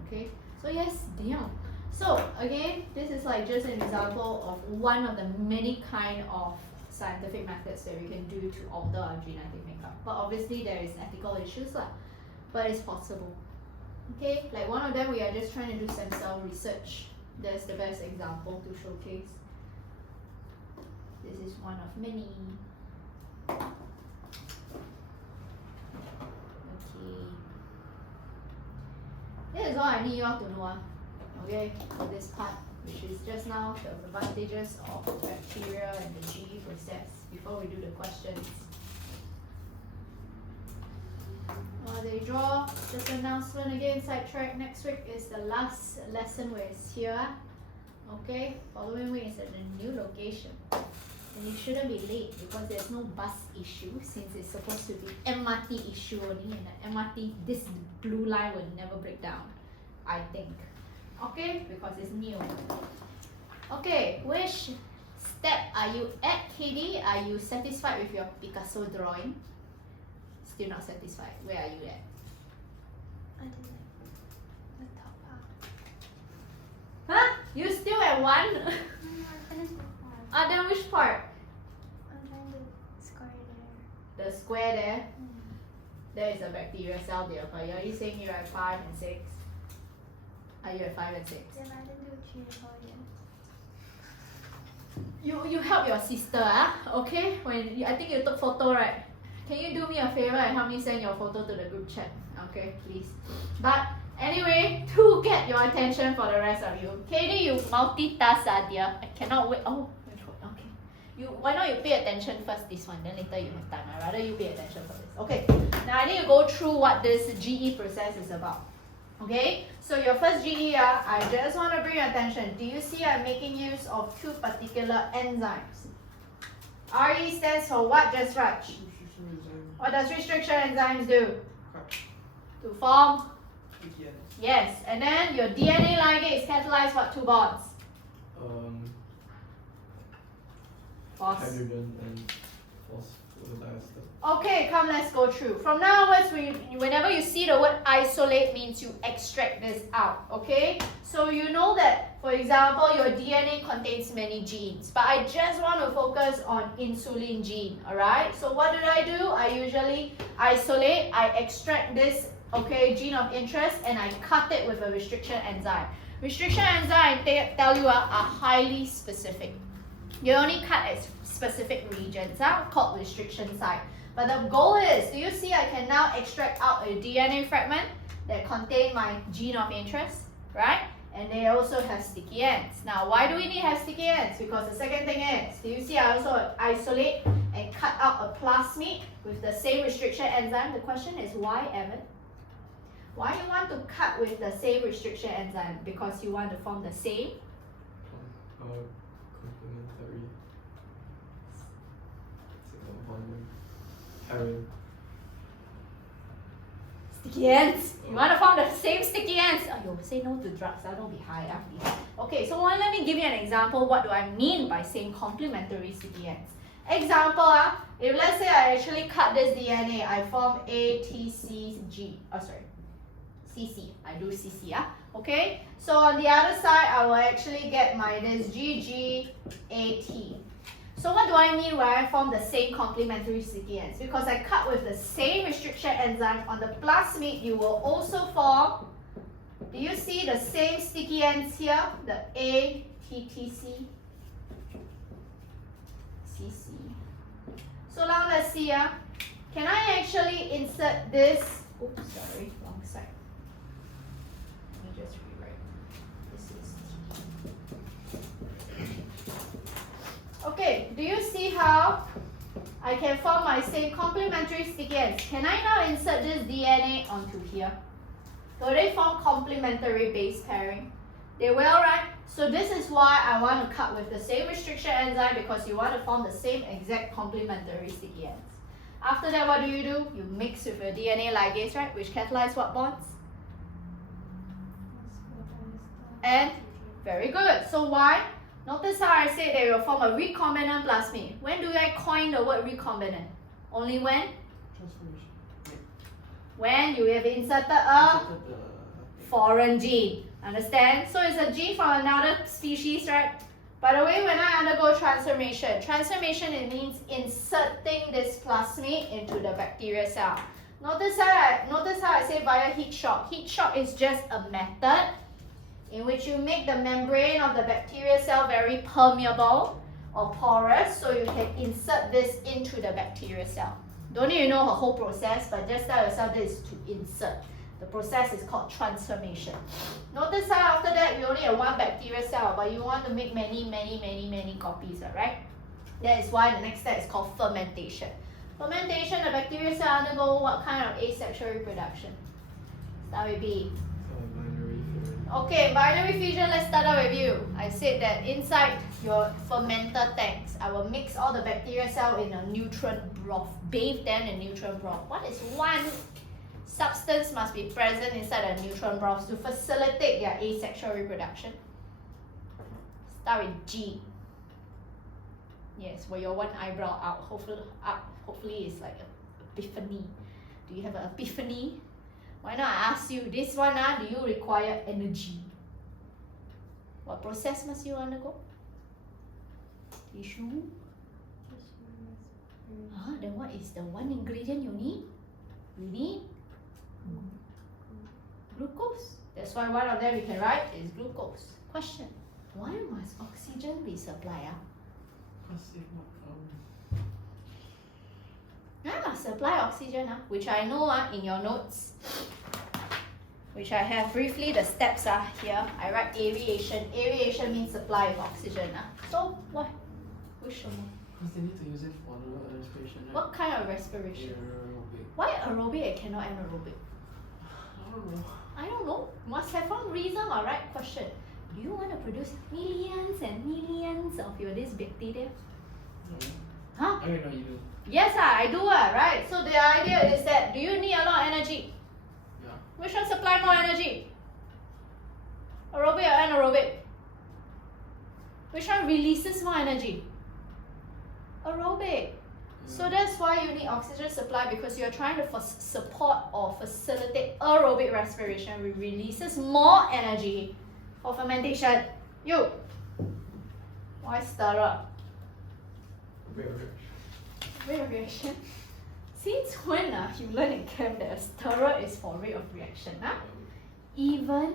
Okay. So yes, damn. So again, this is like just an example of one of the many kind of scientific methods that we can do to alter our genetic makeup. But obviously there is ethical issues lah. But it's possible. Okay, like one of them we are just trying to do stem cell research. That's the best example to showcase. This is one of many. Okay. This is all I need you all to know. Okay, for this part, which is just now the advantages of bacteria and the GE process before we do the questions. They draw this announcement again, sidetrack. Next week is the last lesson where it's here. Okay, following week is at a new location. And you shouldn't be late because there's no bus issue since it's supposed to be MRT issue only, and the MRT, this blue line will never break down, I think. Okay, because it's new. Okay, which step are you at, Katie? Are you satisfied with your Picasso drawing? Still not satisfied. Where are you at? I did like the top part. Huh? You still at 1? No, I finished the part. Then which part? I'm trying to square there. The square there? There is a bacteria cell there, but are you saying you're at 5 and 6? Are you at 5 and 6? Yeah, but I didn't do 3 and 4 yet. You help your sister, okay? I think you took photo, right? Can you do me a favor and help me send your photo to the group chat? Okay, please. But anyway, to get your attention for the rest of you. Katie, you multitask, dear. I cannot wait. Oh, okay. Why not you pay attention first this one, then later you have time. I'd rather you pay attention for this. Okay, now I need to go through what this GE process is about. Okay, so your first GE, I just want to bring your attention. Do you see I'm making use of 2 particular enzymes? RE stands for what, just Raj? What does restriction enzymes do? To form? Yes, and then your DNA ligase catalyze what 2 bonds? Boss. Hydrogen and phosphodiester. Okay, come, let's go through. From now onwards, whenever you see the word isolate, means you extract this out, okay? So you know that, for example, your DNA contains many genes, but I just want to focus on insulin gene, alright? So what do? I usually isolate, I extract this, okay, gene of interest, and I cut it with a restriction enzyme. Restriction enzyme, tell you, are highly specific. You only cut at specific regions, called restriction site. But the goal is, do you see I can now extract out a DNA fragment that contain my gene of interest, right? And they also have sticky ends. Now, why do we need to have sticky ends? Because the second thing is, do you see I also isolate and cut out a plasmid with the same restriction enzyme? The question is why, Evan? Why you want to cut with the same restriction enzyme? Because you want to form the same? Complementary single bonding pairing. Sticky ends. You want to form the same sticky ends. Oh, you say no to drugs. Don't be high. Okay, so let me give you an example. What do I mean by saying complementary sticky ends? Example, if let's say I actually cut this DNA, I form ATCG. Oh, sorry. CC. I do CC. Okay. So on the other side, I will actually get this GGAT. So what do I mean when I form the same complementary sticky ends? Because I cut with the same restriction enzyme on the plasmid, you will also form, do you see the same sticky ends here? The ATTC, CC. So now let's see, can I actually insert this? Oops, sorry, wrong side. Let me just rewrite. This is okay, do you see how I can form my same complementary sticky ends? Can I now insert this DNA onto here? Will they form complementary base pairing? They will, right? So this is why I want to cut with the same restriction enzyme, because you want to form the same exact complementary sticky ends. After that, what do? You mix with your DNA ligase, right? Which catalyze what bonds? And very good. So why? Notice how I said they will form a recombinant plasmid. When do I coin the word recombinant? Only when? Transformation. When you have inserted a foreign gene. Understand? So it's a gene from another species, right? By the way, when I undergo transformation, it means inserting this plasmid into the bacterial cell. Notice how I say via heat shock. Heat shock is just a method in which you make the membrane of the bacterial cell very permeable or porous, so you can insert this into the bacterial cell. Don't need to know the whole process, but just tell yourself this is to insert. The process is called transformation. Notice how after that we only have one bacterial cell, but you want to make many copies, right? That is why the next step is called fermentation. Fermentation, the bacterial cell undergo what kind of asexual reproduction? Start with B. Binary fission. Okay, binary fission, let's start out with you. I said that inside your fermenter tanks, I will mix all the bacterial cell in a neutron broth, bathe them in neutron broth. What is one substance must be present inside a neutron broth to facilitate their asexual reproduction? Start with G. Yes, well, your one eyebrow out. Hopefully it's like an epiphany. Do you have an epiphany? Why not I ask you, this one, do you require energy? What process must you undergo? Tissue? Then what is the one ingredient you need? You need glucose. That's why one of them we can write is glucose. Question: why must oxygen be supplied? I must supply oxygen, which I know in your notes, which I have briefly. The steps are here. I write aeration. Aeration means supply of oxygen. So what? Which one? Because they need to use it for the respiration, right? What kind of respiration? Aerobic. Why aerobic and cannot anaerobic? I don't know. I don't know. Must have some reason, alright? Question: do you want to produce millions and millions of this bacteria? No. Huh? I don't know you do. Yes, I do, right? So the idea is that, do you need a lot of energy? Yeah. Which one supply more energy? Aerobic or anaerobic? Which one releases more energy? aerobic. So that's why you need oxygen supply, because you're trying to support or facilitate aerobic respiration, which releases more energy for fermentation. You, why stir up? Rate of reaction. Rate of reaction. Since when you learn in camp that a stirrer is for rate of reaction? Even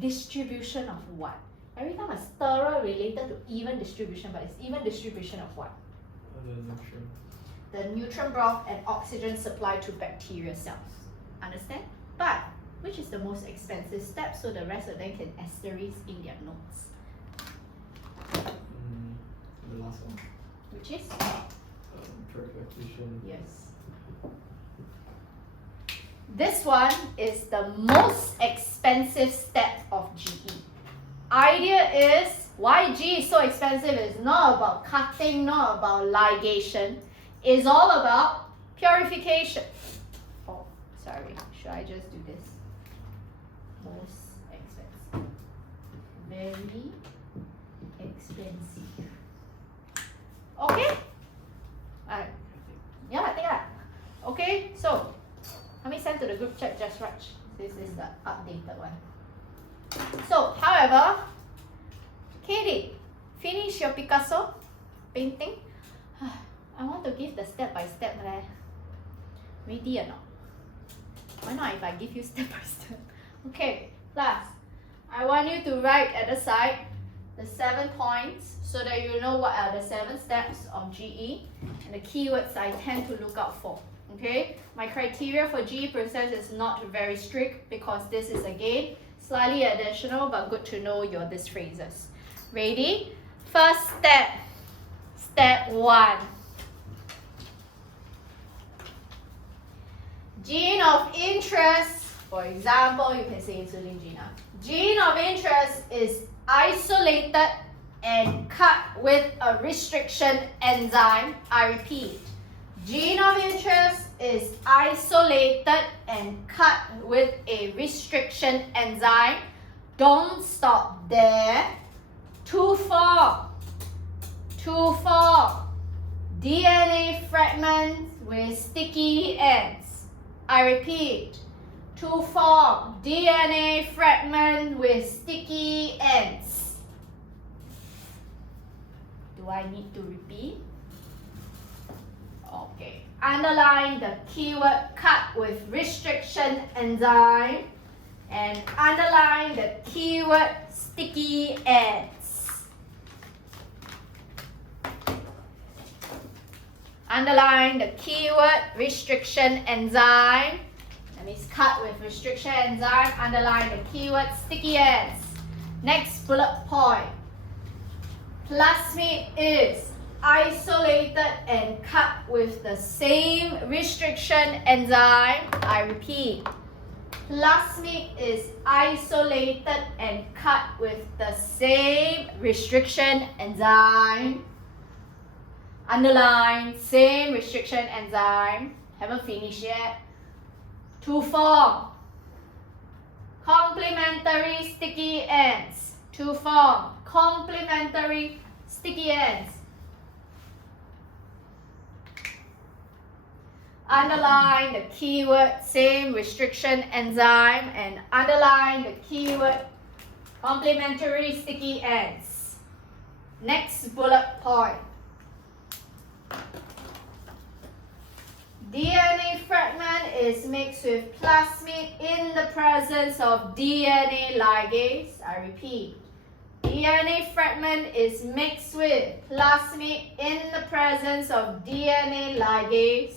distribution of what? Every time a stirrer related to even distribution, but it's even distribution of what? The nutrient. The nutrient broth and oxygen supply to bacteria cells. Understand? But which is the most expensive step, so the rest of them can asterisk in their notes? The last one. Which is? Purification. Yes. This one is the most expensive step of GE. Idea is, why G is so expensive is not about cutting, not about ligation. It's all about purification. Oh, sorry. Should I just do this? Most expensive. Very expensive. Okay? Alright. Yeah, I think that. Okay, so let me send to the group chat just right. This is the updated one. So, however, Katie, finish your Picasso painting. I want to give the step by step. Ready or not? Why not if I give you step by step? Okay, class. I want you to write at the side the 7 points so that you know what are the 7 steps of GE and the keywords I tend to look out for. Okay, my criteria for GE process is not very strict because this is again slightly additional, but good to know your these phrases. Ready? First step. Step 1. Gene of interest. For example, you can say insulin gene. Gene of interest is isolated and cut with a restriction enzyme. I repeat. Gene of interest is isolated and cut with a restriction enzyme. Don't stop there. To form DNA fragments with sticky ends. I repeat, to form DNA fragment with sticky ends. Do I need to repeat? Okay. Underline the keyword cut with restriction enzyme and underline the keyword sticky ends. Underline the keyword restriction enzyme. That means cut with restriction enzyme. Underline the keyword sticky ends. Next bullet point. Plasmid is isolated and cut with the same restriction enzyme. I repeat. Plasmid is isolated and cut with the same restriction enzyme. Underline same restriction enzyme. Haven't finished yet. To form complementary sticky ends. To form complementary sticky ends. Underline the keyword same restriction enzyme and underline the keyword complementary sticky ends. Next bullet point. DNA fragment is mixed with plasmid in the presence of DNA ligase. I repeat. DNA fragment is mixed with plasmid in the presence of DNA ligase.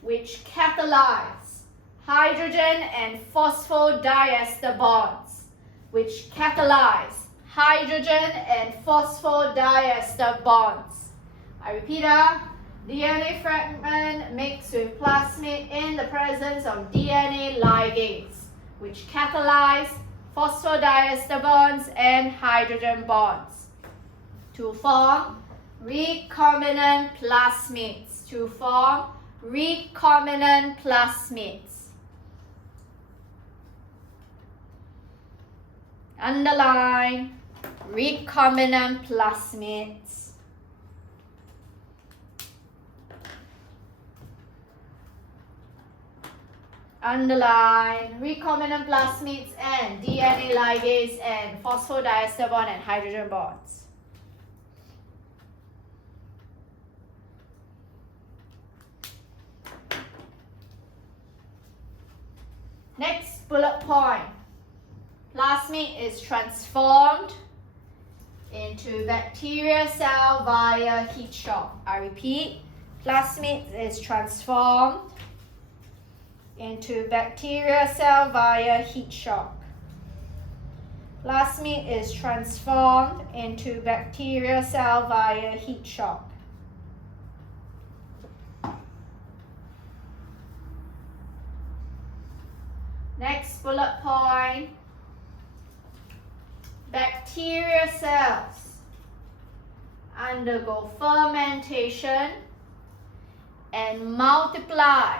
Which catalyze hydrogen and phosphodiester bonds. Which catalyze hydrogen and phosphodiester bonds. I repeat DNA fragment mixed with plasmid in the presence of DNA ligase, which catalyze phosphodiester bonds and hydrogen bonds to form recombinant plasmids. To form recombinant plasmids. Underline recombinant plasmids. Underline recombinant plasmids and DNA ligase and phosphodiester bond and hydrogen bonds. Next bullet point. Plasmid is transformed into bacterial cell via heat shock. I repeat, plasmid is transformed into bacterial cell via heat shock. Plasmid is transformed into bacterial cell via heat shock. Next bullet point. Bacterial cells undergo fermentation and multiply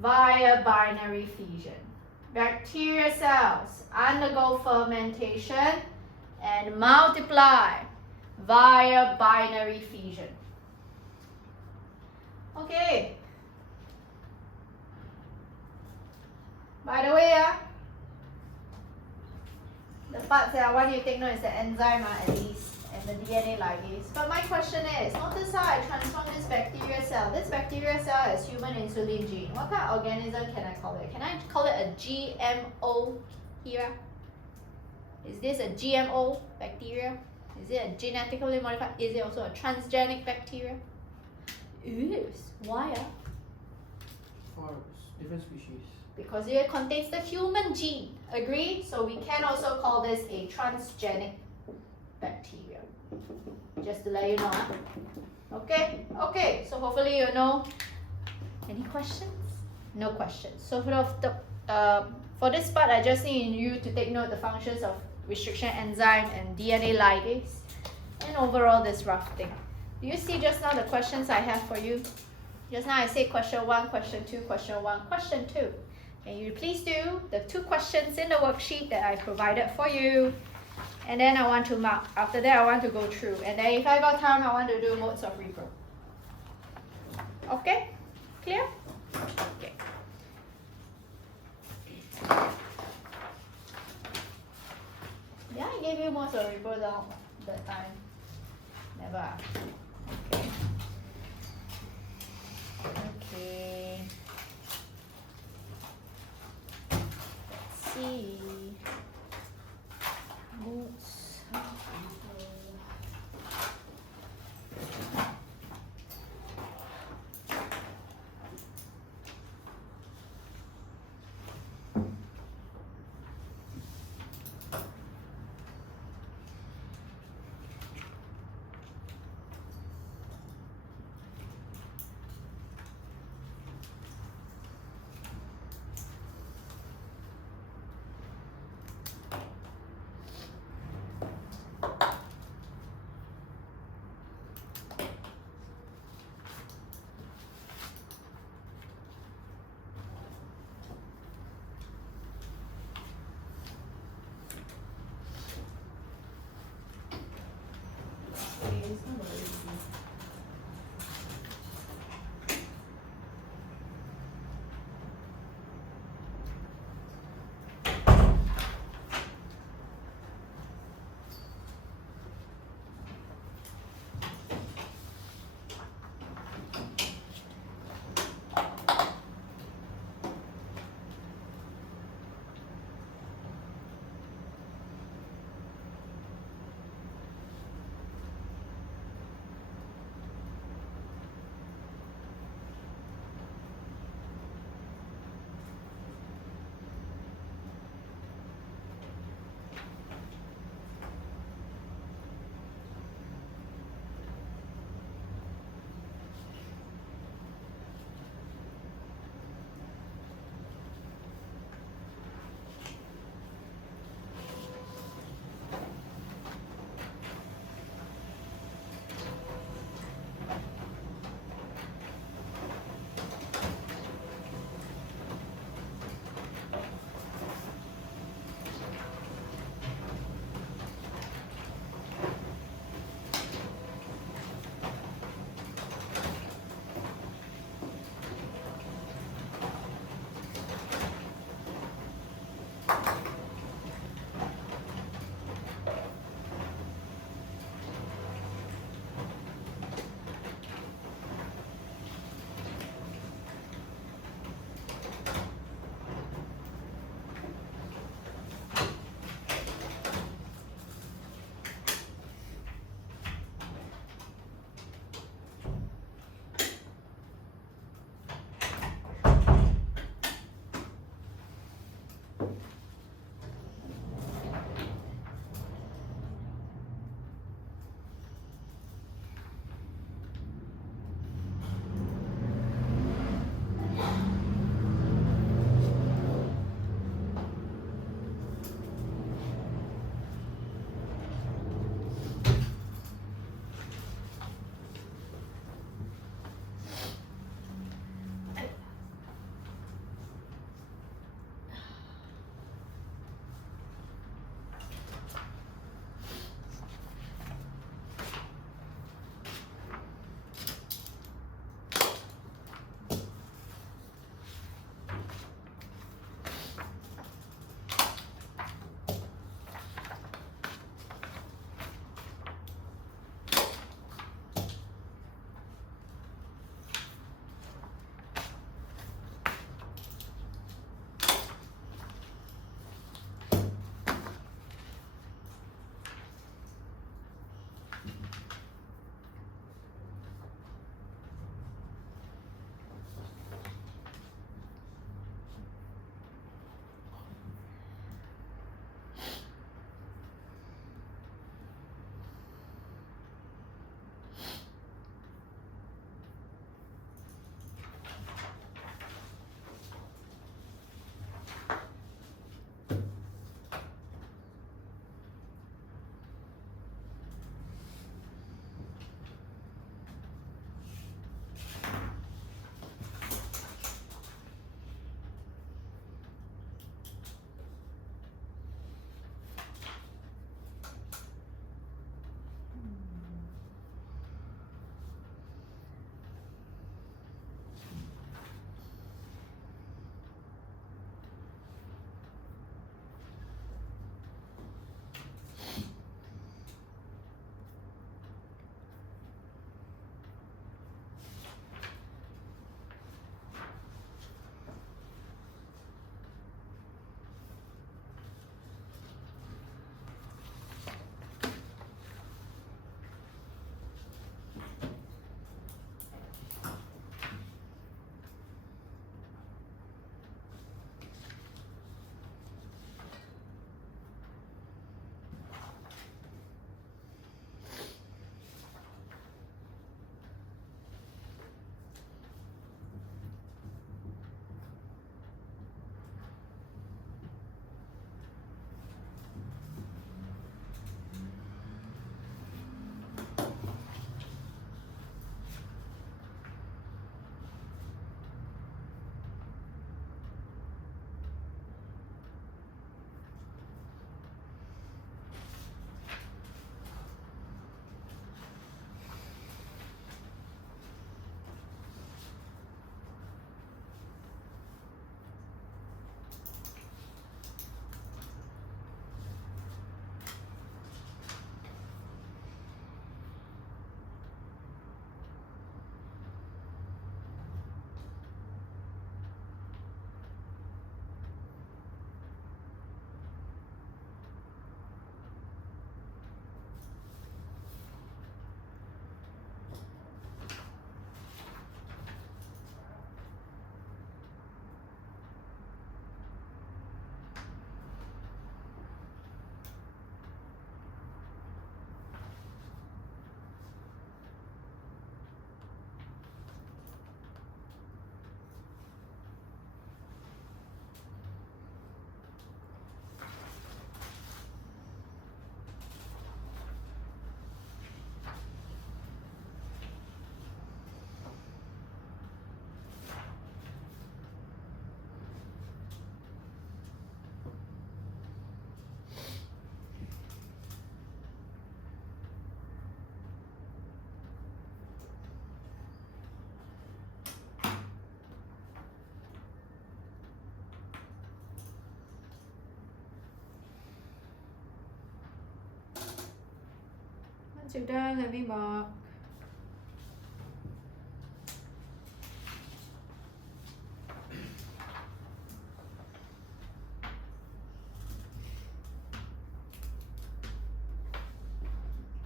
via binary fission. Bacterial cells undergo fermentation and multiply via binary fission. Okay. By the way, the parts that I want you to take note is the enzyme at least and the DNA ligase. But my question is, notice how I transform this bacterial cell. This bacterial cell is human insulin gene. What kind of organism can I call it? Can I call it a GMO here? Is this a GMO bacteria? Is it a genetically modified? Is it also a transgenic bacteria? Yes. Why? For different species. Because it contains the human gene. Agree? So we can also call this a transgenic bacteria. Just to let you know. Okay? Okay, so hopefully you know. Any questions? No questions. So for this part, I just need you to take note the functions of restriction enzyme and DNA ligase and overall this rough thing. Do you see just now the questions I have for you? Just now I say question 1, question 2, question 1, question 2. Can you please do the 2 questions in the worksheet that I provided for you? And then I want to mark. After that, I want to go through. And then if I got time, I want to do modes of repro. Okay? Clear? Okay. Yeah, I gave you modes of repro down that time. Never. Okay. Okay. Let's see. Modes of repro. Once you're done, let me mark.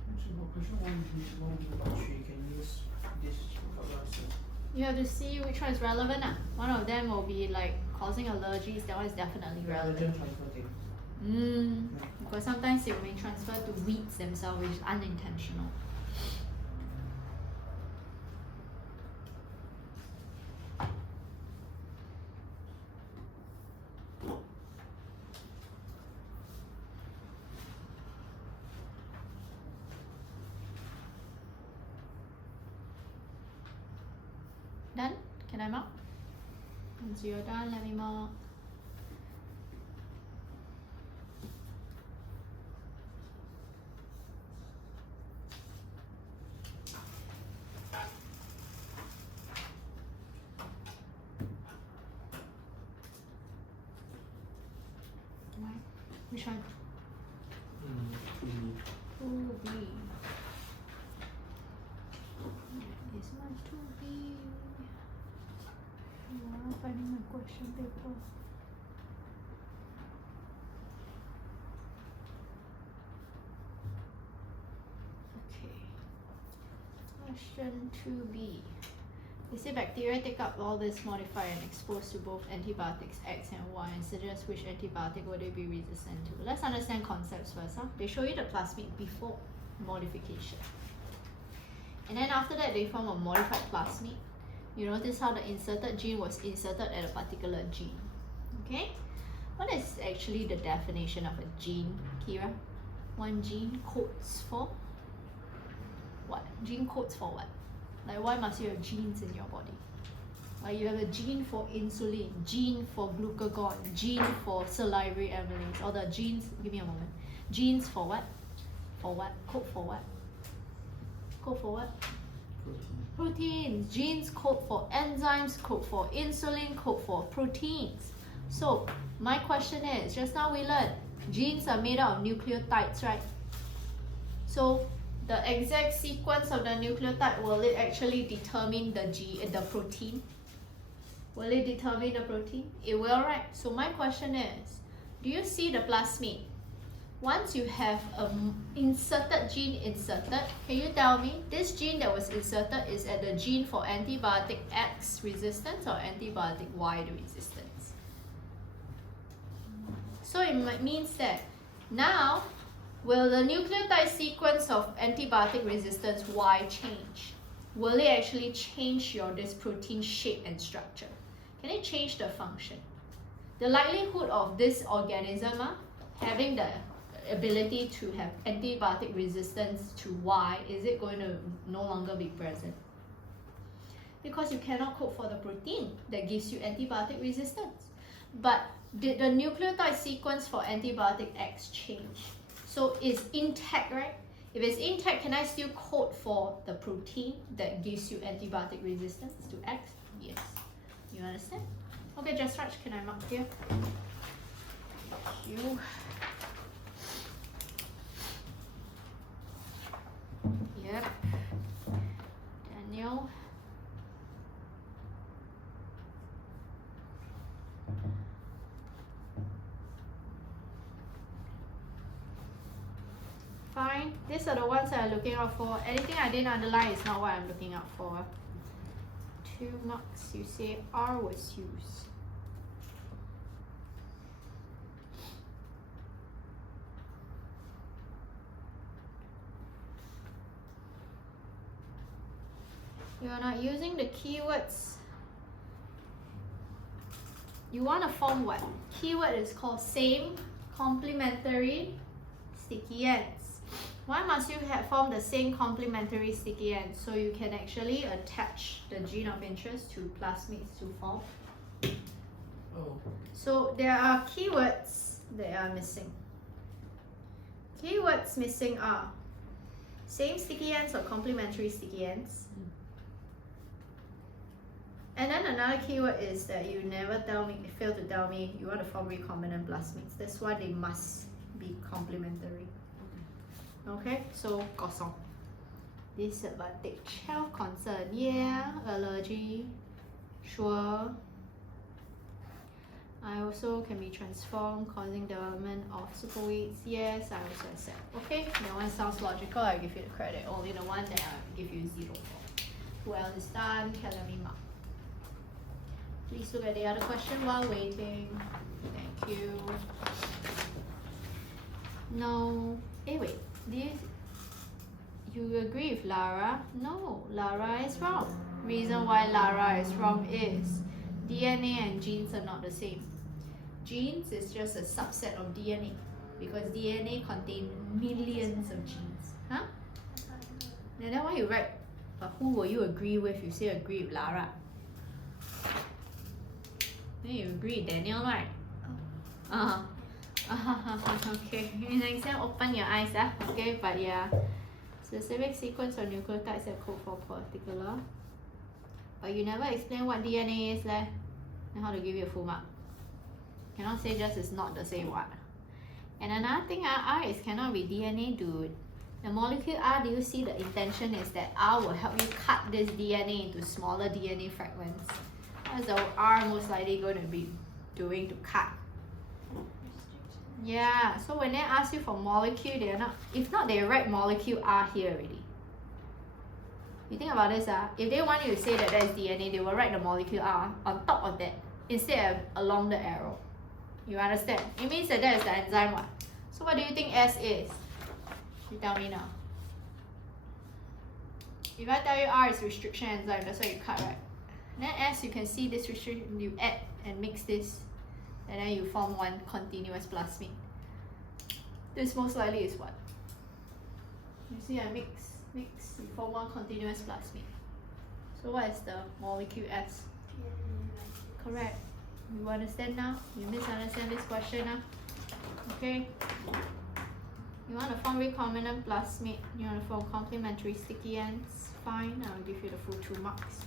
Actually, question 1B, can use this for answer. You have to see which one is relevant. One of them will be like causing allergies, that one is definitely relevant. Allergen transfer thing. Because sometimes it may transfer to weeds themselves, which is unintentional. Done? Can I mark? Once you're done, let me mark. Which one? 2B. 2B. This one 2B. I'm finding my question paper. Okay. Question 2B. They say bacteria take up all this modifier and exposed to both antibiotics X and Y and suggest which antibiotic would they be resistant to. Let's understand concepts first. They show you the plasmid before modification. And then after that they form a modified plasmid. You notice how the inserted gene was inserted at a particular gene. Okay? What is actually the definition of a gene, Kira? One gene codes for what? Gene codes for what? Like why must you have genes in your body? Like you have a gene for insulin, gene for glucagon, gene for salivary amylase, or the genes, give me a moment. Genes for what? For what? Code for what? Code for what? Proteins. Genes code for enzymes, code for insulin, code for proteins. So my question is, just now we learned genes are made out of nucleotides, right? So the exact sequence of the nucleotide, will it actually determine the protein? Will it determine the protein? It will, right? So my question is, do you see the plasmid? Once you have an inserted gene inserted, can you tell me this gene that was inserted is at the gene for antibiotic X resistance or antibiotic Y resistance? So it means that now, will the nucleotide sequence of antibiotic resistance Y change? Will it actually change this protein shape and structure? Can it change the function? The likelihood of this organism having the ability to have antibiotic resistance to Y, is it going to no longer be present? Because you cannot code for the protein that gives you antibiotic resistance. But did the nucleotide sequence for antibiotic X change? So it's intact, right? If it's intact, can I still code for the protein that gives you antibiotic resistance to X? Yes. You understand? Okay, just Raj, can I mark here? Thank you. Yep. Daniel. Fine. These are the ones that I'm looking out for. Anything I didn't underline is not what I'm looking out for. 2 marks. You say R was used. You are not using the keywords. You want to form what? Keyword is called same, complementary, sticky ends. Why must you form the same complementary sticky ends? So you can actually attach the gene of interest to plasmids to form. Oh. So there are keywords that are missing. Keywords missing are same sticky ends or complementary sticky ends. And then another keyword is that you fail to tell me you want to form recombinant plasmids. That's why they must be complementary. Okay, so kosong. Disadvantage. Health concern. Yeah. Allergy. Sure. I also can be transformed, causing development of superweights. Yes, I also accept. Okay, that one sounds logical. I give you the credit. Only the one that I give you 0 for. Who else is done? Kelly mark. Please look at the other question while waiting. Thank you. No. Wait. You agree with Lara? No, Lara is wrong. Reason why Lara is wrong is DNA and genes are not the same. Genes is just a subset of DNA because DNA contains millions of genes. Huh? And then why you write, but who will you agree with? You say agree with Lara. Then you agree with Daniel, right? Okay. Next time open your eyes, okay? But yeah, specific sequence of nucleotides that code for particular. But you never explain what DNA is, and how to give you a full mark. Cannot say just it's not the same one. And another thing, R is cannot be DNA, dude. The molecule R, do you see the intention is that R will help you cut this DNA into smaller DNA fragments. What's the R most likely going to be doing to cut? Yeah, so when they ask you for molecule, they are not, if not they write molecule R here already. You think about this, if they want you to say that that's DNA, they will write the molecule R on top of that instead of along the arrow. You understand? It means that is the enzyme one. So what do you think S is? You tell me now. If I tell you R is restriction enzyme, that's why you cut, right? Then S, you can see this restriction, you add and mix this, and then you form one continuous plasmid. This most likely is what? You see, I mix, you form one continuous plasmid. So what is the molecule S? Correct. You understand now? You misunderstand this question now? Okay. You want to form recombinant plasmid. You want to form complementary sticky ends. Fine, I'll give you the full 2 marks.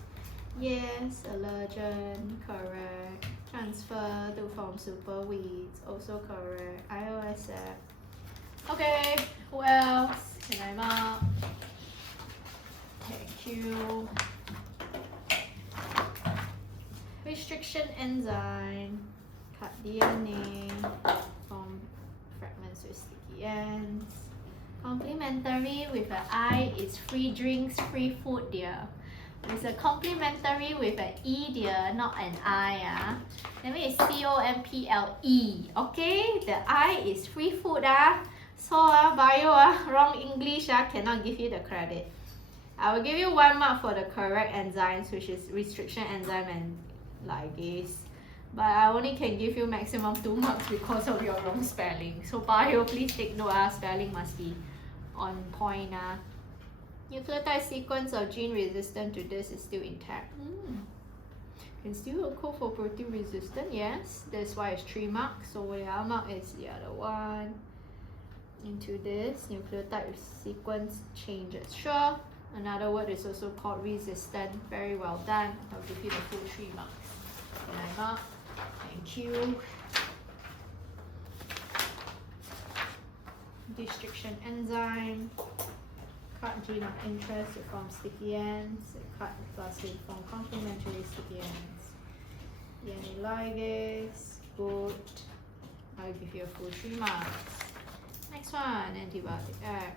Yes, allergen, correct. Transfer to form superweeds, also correct. I accept. Okay, who else? Can I mark? Thank you. Restriction enzyme, cut DNA, form fragments with sticky ends. Complementary with an I is free drinks, free food, dear. It's a complementary with an E, dear, not an I. That means it's COMPLE, okay? The I is free food, So, bio, wrong English, cannot give you the credit. I will give you 1 mark for the correct enzymes, which is restriction enzyme and ligase, but I only can give you maximum 2 marks because of your wrong spelling. So bio, please take note, spelling must be on point. Nucleotide sequence of gene resistant to this is still intact. Can still code for protein resistant, yes. That's why it's 3 marks. So the other mark is the other one. Into this nucleotide sequence changes. Sure. Another word is also called resistant. Very well done. I'll give you the full 3 marks. Can I mark? Thank you. Restriction enzyme. Cut gene of interest to form sticky ends. Cut plasmid to form complementary sticky ends. DNA ligase. Good. I'll give you a full 3 marks. Next one, antibiotic X.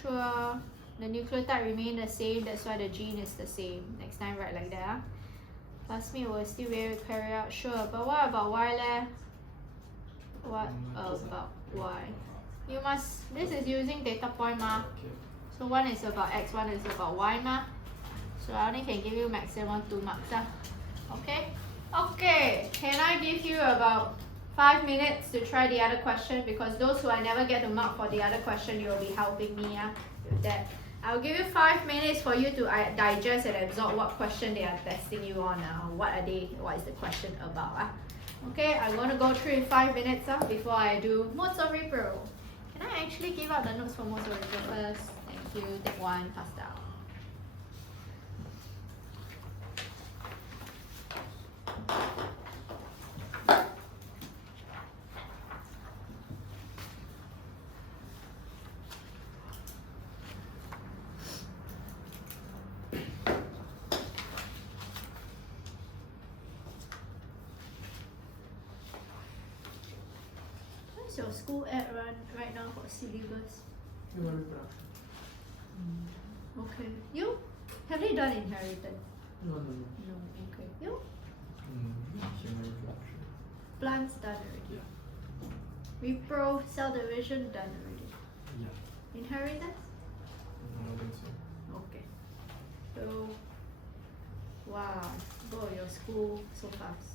Sure, the nucleotide remain the same, that's why the gene is the same. Next time write like that. Plasmid will still be able to carry out, sure, but what about Y leh? What about Y? You must, this is using data point ma. So one is about X, one is about Y ma. So I only can give you maximum 2 marks. Okay? Okay, can I give you about 5 minutes to try the other question, because those who I never get to mark for the other question, you will be helping me with that. I'll give you 5 minutes for you to digest and absorb what question they are testing you on. What is the question about? Okay, I'm going to go through in 5 minutes before I do modes of repro. Can I actually give out the notes for modes of repro first? Thank you. Take one, pass down. Where's your school at right now for syllabus? Human reproduction. Okay. You? Have they done inheritance? No. No. Okay. You? Human reproduction. Plants done already. Repro, cell division done already. Yeah. Inheritance? I don't think so. Okay. So, wow, go your school so fast.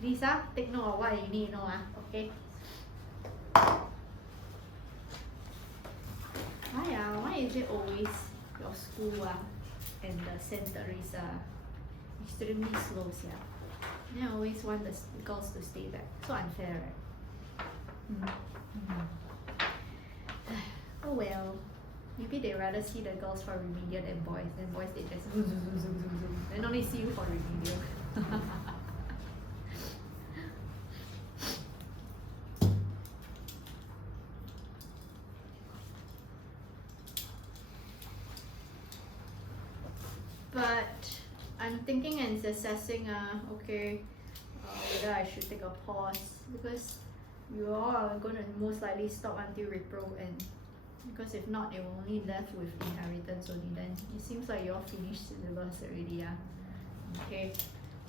Please take note of what you need, okay? Why is it always your school and the centers extremely slow, Then I always want the girls to stay back. So unfair, right? Oh well. Maybe they rather see the girls for remedial than boys. Then boys they just zoom, zoom, zoom, zoom, zoom, zoom. Then only see you for remedial. But I'm thinking and assessing whether I should take a pause because you all are gonna most likely stop until repro end. Because if not, it will only left with inheritance only. Then it seems like you all finished syllabus already, Okay.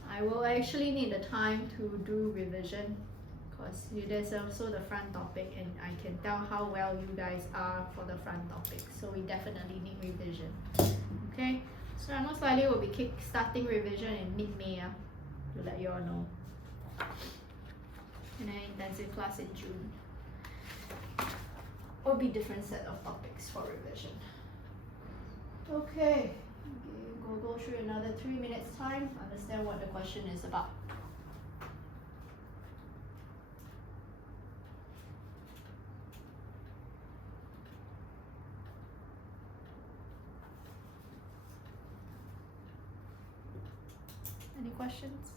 I will actually need the time to do revision because there's also the front topic and I can tell how well you guys are for the front topic. So we definitely need revision. Okay. So I most likely will be starting revision in mid-May to let you all know. And then intensive class in June. Or be different set of topics for revision. Okay, we'll go through another 3 minutes time, understand what the question is about. Any questions?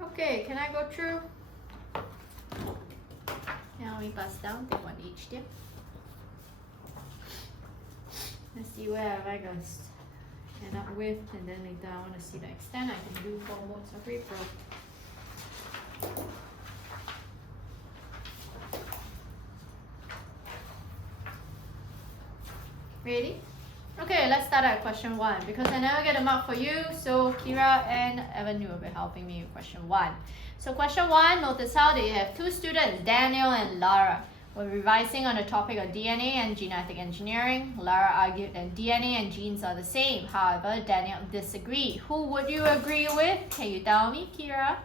Okay, can I go through? Now we pass down, take one each there. Let's see where have I got end up with, and then later I want to see the extent I can do 4 modes of repro. Ready? Okay, let's start at question 1 because I never get a mark for you. So Kira and Evan, you will be helping me with question 1. So question 1, notice how they have 2 students, Daniel and Lara. We're revising on the topic of DNA and genetic engineering. Lara argued that DNA and genes are the same. However, Daniel disagreed. Who would you agree with? Can you tell me, Kira?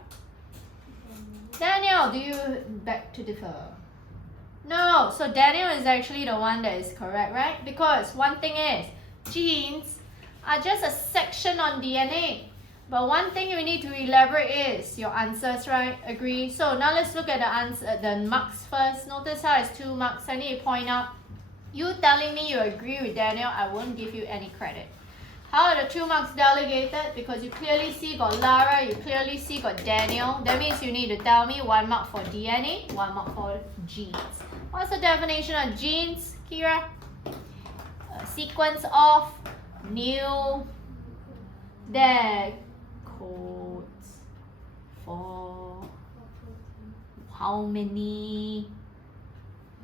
Daniel, do you beg to differ? No, so Daniel is actually the one that is correct, right? Because one thing is, genes are just a section on DNA. But one thing you need to elaborate is your answers, right? Agree? So now let's look at the answer, the marks first. Notice how it's 2 marks. I need to point out. You telling me you agree with Daniel, I won't give you any credit. How are the 2 marks delegated? Because you clearly see got Lara, you clearly see got Daniel. That means you need to tell me 1 mark for DNA, 1 mark for genes. What's the definition of genes, Kira? A sequence of new that codes for how many?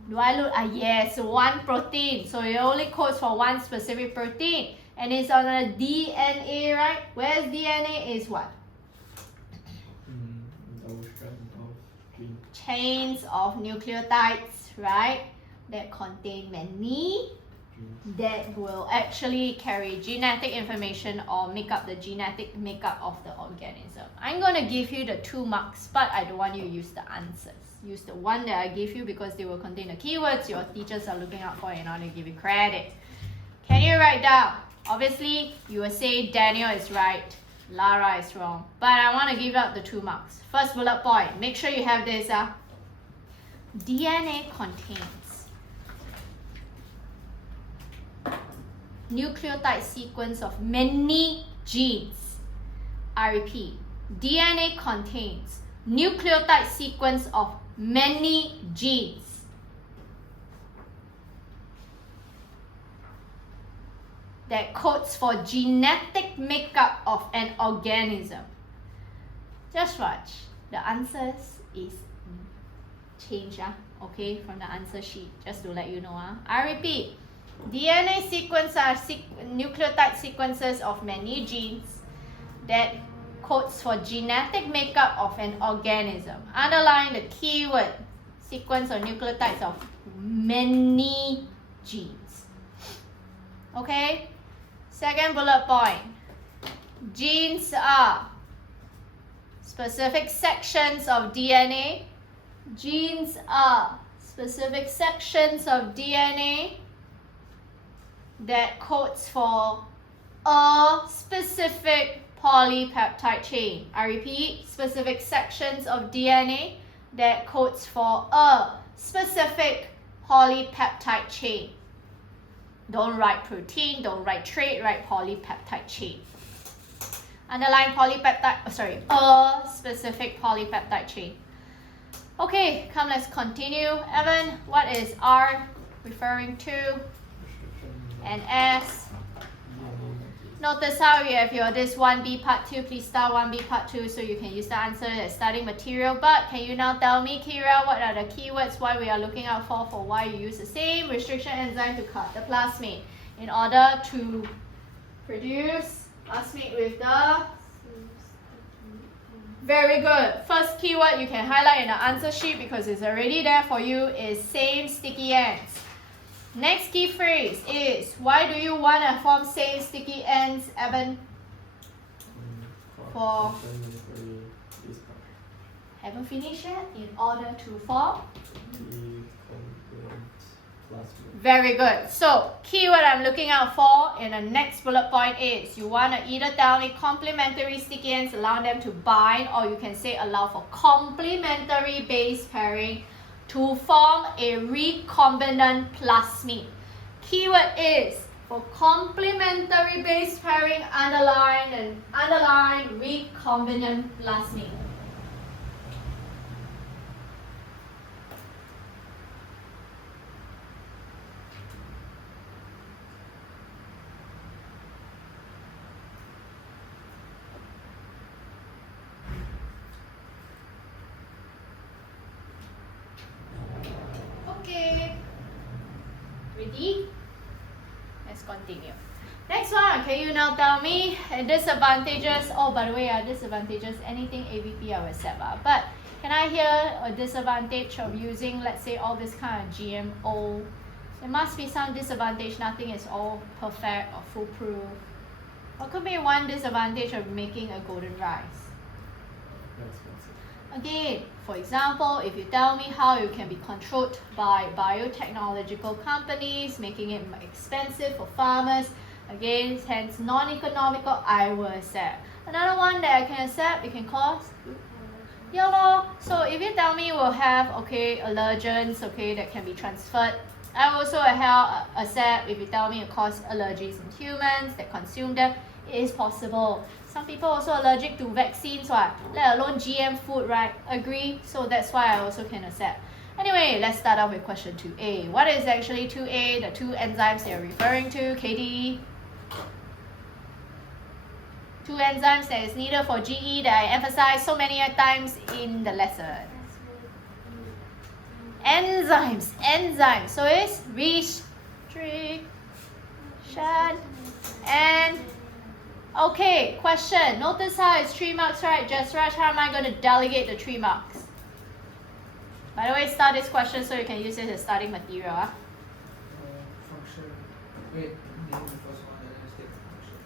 Do I look? Yes, 1 protein. So it only codes for 1 specific protein. And it's on a DNA, right? Where's DNA is what? Double strand of gene. Chains of nucleotides, right? That contain many that will actually carry genetic information or make up the genetic makeup of the organism. I'm going to give you the 2 marks, but I don't want you to use the answers. Use the one that I give you because they will contain the keywords your teachers are looking out for in order to give you credit. Can you write down? Obviously, you will say Daniel is right, Lara is wrong. But I want to give out the 2 marks. First bullet point, make sure you have this. DNA contains nucleotide sequence of many genes. I repeat, DNA contains nucleotide sequence of many genes. That codes for genetic makeup of an organism. Just watch. The answers is changed, okay, from the answer sheet, just to let you know. I repeat, DNA sequence are nucleotide sequences of many genes that codes for genetic makeup of an organism. Underline the keyword, sequence or nucleotides of many genes. Okay? Second bullet point. Genes are specific sections of DNA. Genes are specific sections of DNA that codes for a specific polypeptide chain. I repeat, specific sections of DNA that codes for a specific polypeptide chain. Don't write protein, don't write trait, write polypeptide chain. Underline polypeptide, a specific polypeptide chain. Okay, come let's continue. Evan, what is R referring to? Restriction. And S? DNA. Notice how you have your this 1B part 2, please start 1B part 2 so you can use the answer as starting material. But can you now tell me, Kira, what are the keywords why we are looking out for why you use the same restriction enzyme to cut the plasmid in order to produce plasmid with the... Very good. First keyword you can highlight in the answer sheet because it's already there for you is same sticky ends. Next key phrase is, why do you want to form same sticky ends, Evan? For Complementary discharge. haven't finished yet. In order to form. Recombinant plasmid. Very good. So keyword I'm looking out for in the next bullet point is you want to either tell me complementary sticky ends, allow them to bind, or you can say allow for complementary base pairing to form a recombinant plasmid. Keyword is for complementary base pairing, underline and underline recombinant plasmid. Okay. Ready? Let's continue. next one, can you now tell me disadvantages? Oh, by the way, disadvantages, anything AVP I will accept. But can I hear a disadvantage of using, let's say, all this kind of GMO? There must be some disadvantage. Nothing is all perfect or foolproof. What could be one disadvantage of making a golden rice? Very expensive. Again, for example, if you tell me how it can be controlled by biotechnological companies, making it expensive for farmers, again, hence non-economical, I will accept. Another one that I can accept, it can cost. Yeah, lor. So if you tell me we'll have, allergens, that can be transferred, I also accept if you tell me it causes allergies in humans that consume them. It is possible. Some people also allergic to vaccines, let alone GM food, right? Agree? So that's why I also can accept. Anyway, let's start off with question 2A. What is actually 2A, the two enzymes they are referring to, Katie? Two enzymes that is needed for GE that I emphasized so many times in the lesson. Enzymes. So it's restriction and okay, question. Notice how it's 3 marks, right? Just Raj, how am I going to delegate the 3 marks? By the way, start this question so you can use it as studying material. Function. Wait, name the first one and then let's take the function.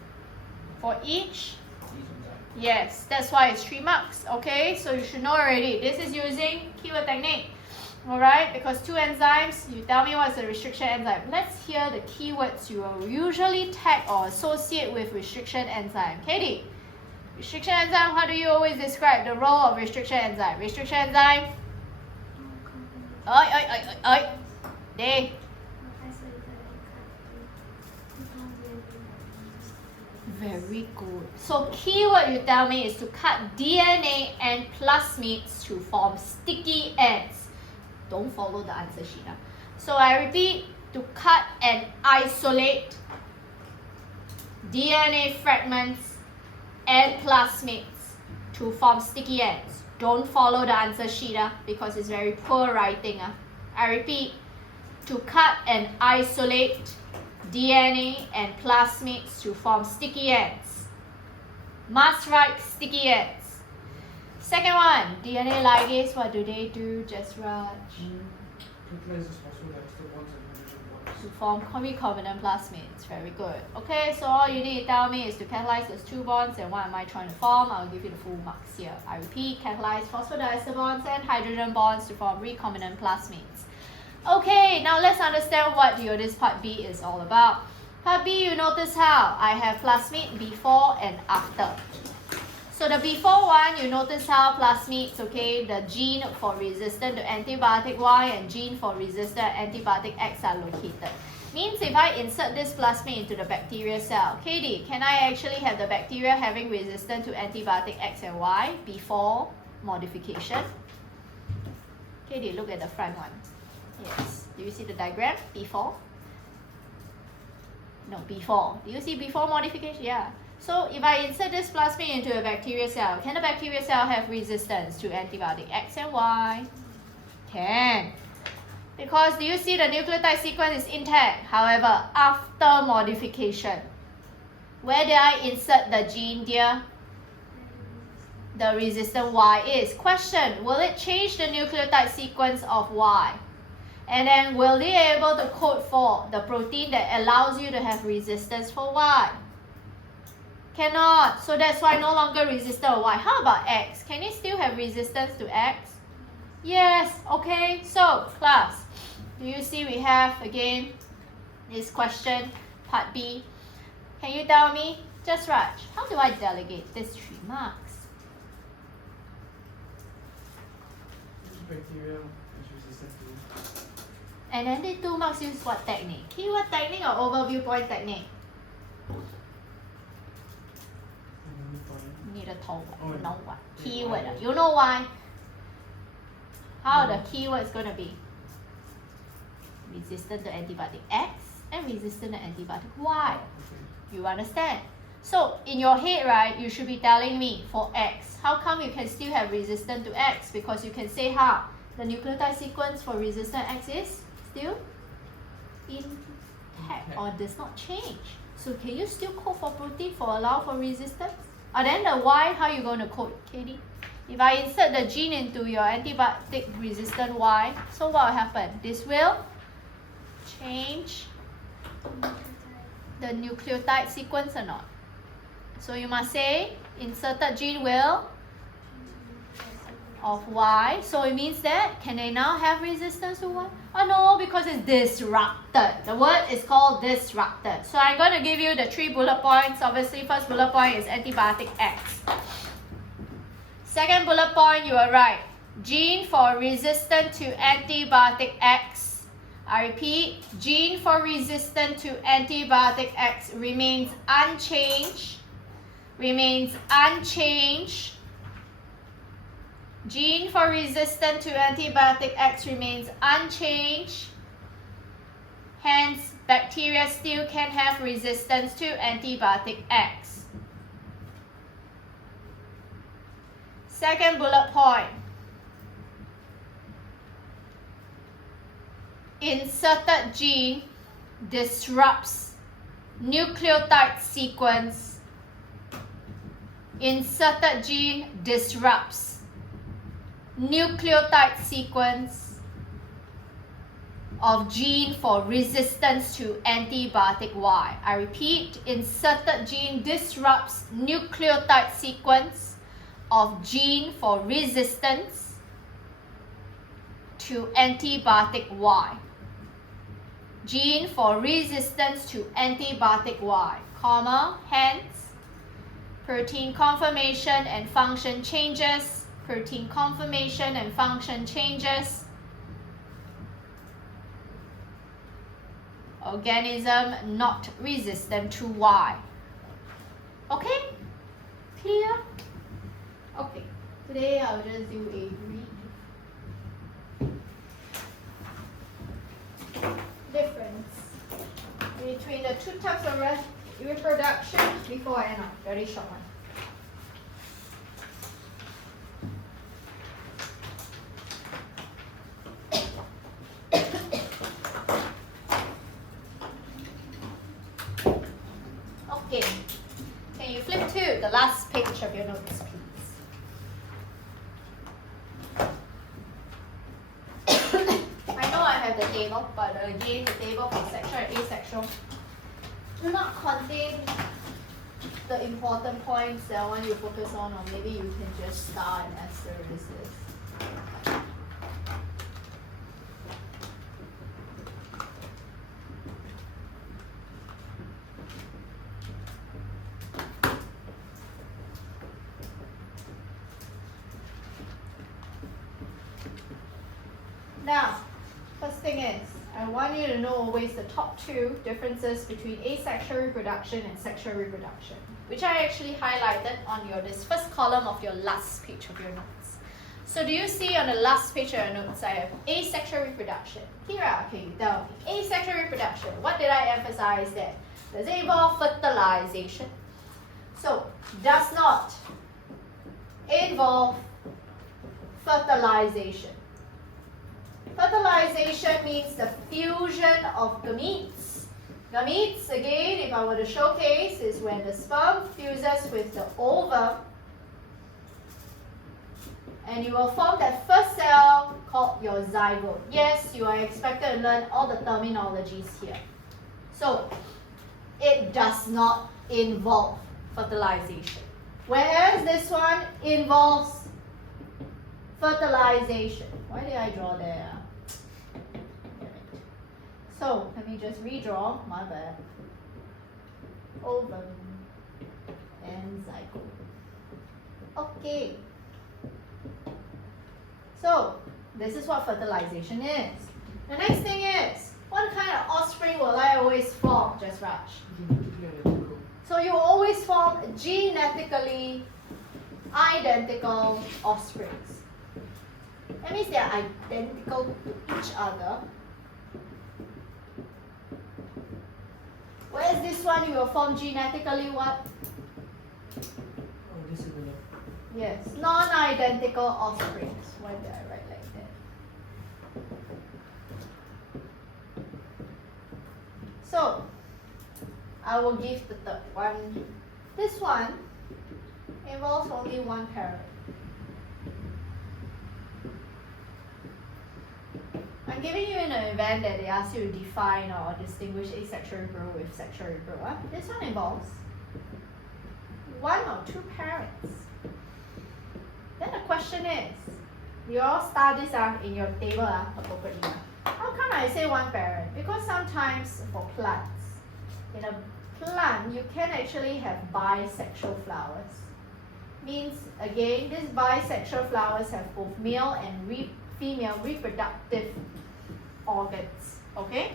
For each? Each enzyme. Yes, that's why it's 3 marks. Okay, so you should know already. This is using keyword technique. Alright, because two enzymes, you tell me what's the restriction enzyme. Let's hear the keywords you will usually tag or associate with restriction enzyme. Katie, restriction enzyme, how do you always describe the role of restriction enzyme? Restriction enzyme? They. Very good. So keyword you tell me is to cut DNA and plasmids to form sticky ends. Don't follow the answer sheet. So I repeat, to cut and isolate DNA fragments and plasmids to form sticky ends. Don't follow the answer sheet because it's very poor writing. I repeat, to cut and isolate DNA and plasmids to form sticky ends. Must write sticky ends. Second one, DNA ligase, what do they do, Just Raj? Catalyzes phosphodiester bonds and hydrogen bonds. To form recombinant plasmids. Very good. Okay, so all you need to tell me is to catalyze those 2 bonds and what am I trying to form? I'll give you the full marks here. I repeat, catalyze phosphodiester bonds and hydrogen bonds to form recombinant plasmids. Okay, now let's understand what this part B is all about. Part B, you notice how I have plasmid before and after. So the before one, you notice how plasmids, the gene for resistant to antibiotic Y and gene for resistant antibiotic X are located. Means if I insert this plasmid into the bacterial cell, Katie, can I actually have the bacteria having resistance to antibiotic X and Y before modification? Katie, look at the front one. Yes. Do you see the diagram? Before? No, before. Do you see before modification? Yeah. So if I insert this plasmid into a bacterial cell, can the bacterial cell have resistance to antibiotic X and Y? Can. Because do you see the nucleotide sequence is intact? However, after modification, where did I insert the gene, dear? The resistant Y is. Question, will it change the nucleotide sequence of Y? And then will they be able to code for the protein that allows you to have resistance for Y? Cannot. So that's why no longer resistant to Y. How about X? Can it still have resistance to X? Yes. Okay. So class, do you see we have again this question, part B. Can you tell me, Just Raj, how do I delegate these 3 marks? Bacteria is resistant to. And then the 2 marks use what technique? Keyword technique or overview point technique? Need a tool. You know what? Keyword. You know why? How the keyword is going to be? Resistant to antibiotic X and resistant to antibiotic Y. You understand? So in your head, right, you should be telling me for X, how come you can still have resistance to X? Because you can say how the nucleotide sequence for resistant X is still intact or does not change. So can you still code for protein for allow for resistance? Then the Y, how you going to code, Katie? If I insert the gene into your antibiotic resistant Y, so what will happen? This will change the nucleotide sequence or not? So you must say inserted gene will of Y. So it means that can they now have resistance to Y? Oh no, because it's disrupted. The word is called disrupted. So I'm going to give you the 3 bullet points. Obviously, first bullet point is antibiotic X. Second bullet point, you are right. Gene for resistant to antibiotic X. I repeat, gene for resistant to antibiotic X remains unchanged. Remains unchanged. Gene for resistant to antibiotic X remains unchanged. Hence, bacteria still can have resistance to antibiotic X. Second bullet point. Inserted gene disrupts nucleotide sequence. Inserted gene disrupts nucleotide sequence of gene for resistance to antibiotic Y. I repeat, inserted gene disrupts nucleotide sequence of gene for resistance to antibiotic Y. Gene for resistance to antibiotic Y, comma, hence, protein conformation and function changes. Protein conformation and function changes. Organism not resistant to Y. Okay? Clear? Okay. Today I'll just do a brief difference between the 2 types of reproduction before I end up. Very short one. Okay, can you flip to the last page of your notes, please? I know I have the table, but again, the table for sexual and asexual do not contain the important points that I want you to focus on, or maybe you can just star and asterisk this. Now, first thing is, I want you to know always the top 2 differences between asexual reproduction and sexual reproduction, which I actually highlighted on this first column of your last page of your notes. So do you see on the last page of your notes, I have asexual reproduction. Kira, okay, you tell me. Asexual reproduction, what did I emphasize there? Does it involve fertilization? So, does not involve fertilization. Fertilization means the fusion of gametes. Gametes, again, if I were to showcase, is when the sperm fuses with the ovum and you will form that first cell called your zygote. Yes, you are expected to learn all the terminologies here. So, it does not involve fertilization. Whereas this one involves fertilization. Why did I draw there? So let me just redraw, my bad. Ovum and zygote. Okay. So this is what fertilization is. The next thing is, what kind of offspring will I always form, Just Raj? So you always form genetically identical offsprings. That means they are identical to each other. Whereas this one, you will form genetically what? Oh, dissimilar. Yes, non-identical offsprings. Why did I write like that? So, I will give the third one. This one involves only one parent. I'm giving you in an event that they ask you to define or distinguish asexual rebrew with sexual rebrew. This one involves one or two parents. Then the question is, you all start this in your table appropriately. How come I say one parent? Because sometimes for plants, in a plant you can actually have bisexual flowers. Means again, these bisexual flowers have both male and female reproductive organs. Okay?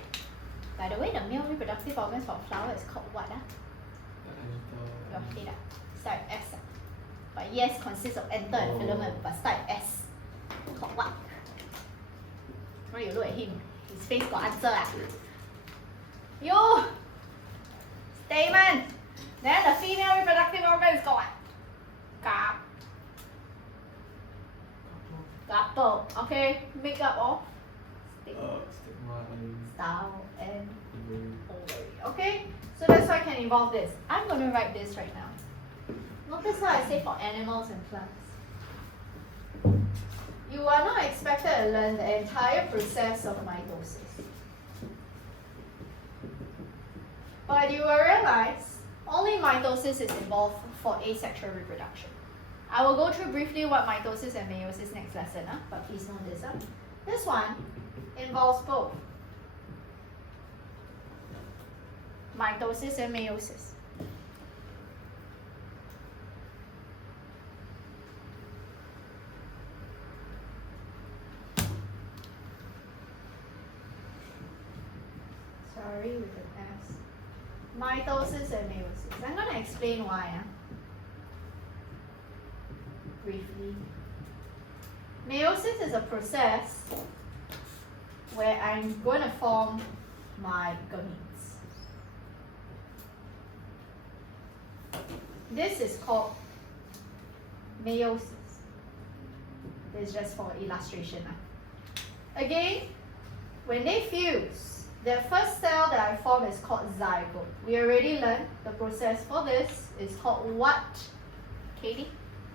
By the way, the male reproductive organs for a flower is called what? Your head. Start with S. But yes, consists of anther and filament, but start with S. Called what? When you look at him, his face got answer. You! Stamen! Then the female reproductive organ is called what? Couple. Okay, make up of Stigma and style and ovary. ovary. Okay, so that's why I can involve this. I'm going to write this right now. Notice how I say for animals and plants. You are not expected to learn the entire process of mitosis. But you will realize only mitosis is involved for asexual reproduction. I will go through briefly what mitosis and meiosis next lesson, but please note this. This one involves both mitosis and meiosis. Sorry, with an S. Mitosis and meiosis. I'm going to explain why. Briefly. Meiosis is a process where I'm going to form my gametes. This is called meiosis. This is just for illustration. Again, when they fuse, the first cell that I form is called zygote. We already learned the process for this is called what, Katie?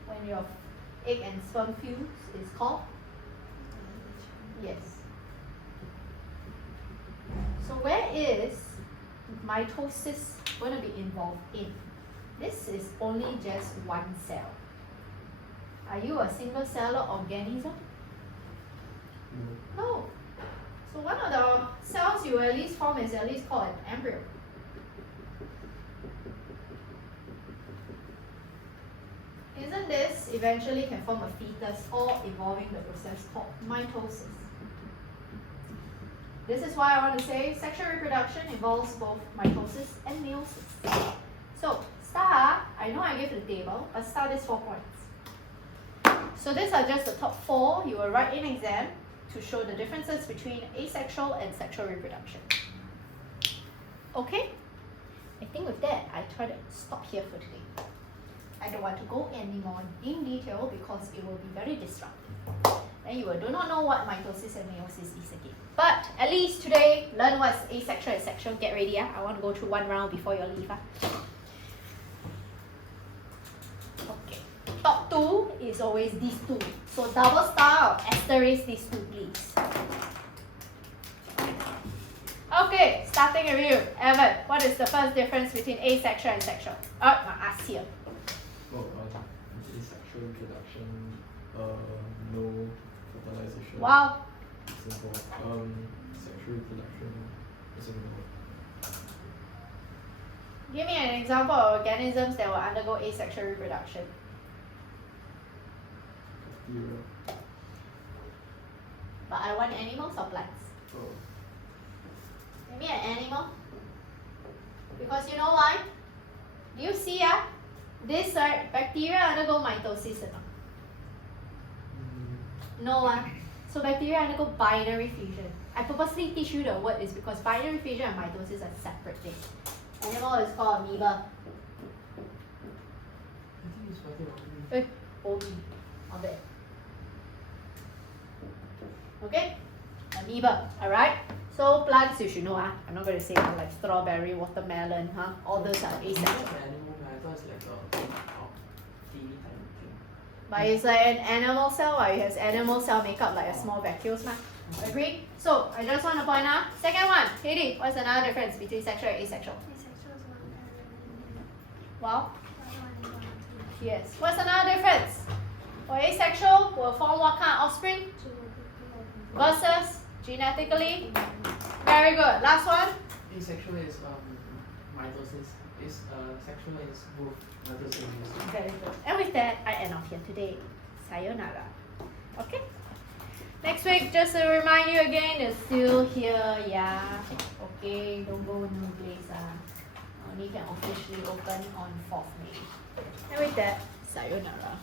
When your egg and sperm fuse is called? Yes. So where is mitosis going to be involved in? This is only just one cell. Are you a single cellular organism? No. No. So one of the cells you at least form is at least called an embryo. Isn't this eventually can form a fetus, all involving the process called mitosis? This is why I want to say sexual reproduction involves both mitosis and meiosis. So star, I know I gave the table, but star is 4 points. So these are just the top 4 you will write in exam to show the differences between asexual and sexual reproduction. Okay? I think with that, I try to stop here for today. I don't want to go any more in detail because it will be very disruptive. Then you will do not know what mitosis and meiosis is again. But at least today, learn what's asexual and sexual. Get ready. I want to go through one round before you leave. Okay. Top 2 is always these 2. So double star or asterisk these 2, please. Okay, starting with you. Evan, what is the first difference between asexual and sexual? I ask here. Oh, asexual reproduction, no fertilization. Wow. Is involved. Sexual reproduction is involved. Give me an example of organisms that will undergo asexual reproduction. Bacteria. But I want animals or plants? Oh. Give me an animal. Because you know why? Do you see this bacteria undergo mitosis or not? No. So bacteria undergo binary fusion. I purposely teach you the word is because binary fusion and mitosis are separate things. Animal is called amoeba. I think it's better on me. On there. Okay? Amoeba. Alright? So plants you should know I'm not going to say like strawberry, watermelon, all those are It's asexual. not an animal, man. I thought it's like a TV type of thing. But it's like an animal cell, it has animal cell make up like a small vacuoles. Agree? So I just want to point out. Second one, Katie, what's another difference between sexual and asexual? Asexual is one parent. Well, The other one is one or two. yes. What's another difference? For asexual will form what kind of offspring? Versus genetically? Very good. Last one? Asexual is mitosis. Is sexual is both mitosis and meiosis. Very good. And with that, I end off here today. Sayonara. Okay? Next week, just to remind you again, it's still here, yeah. Okay, don't go no place. Only can officially open on 4th May. And with that, sayonara.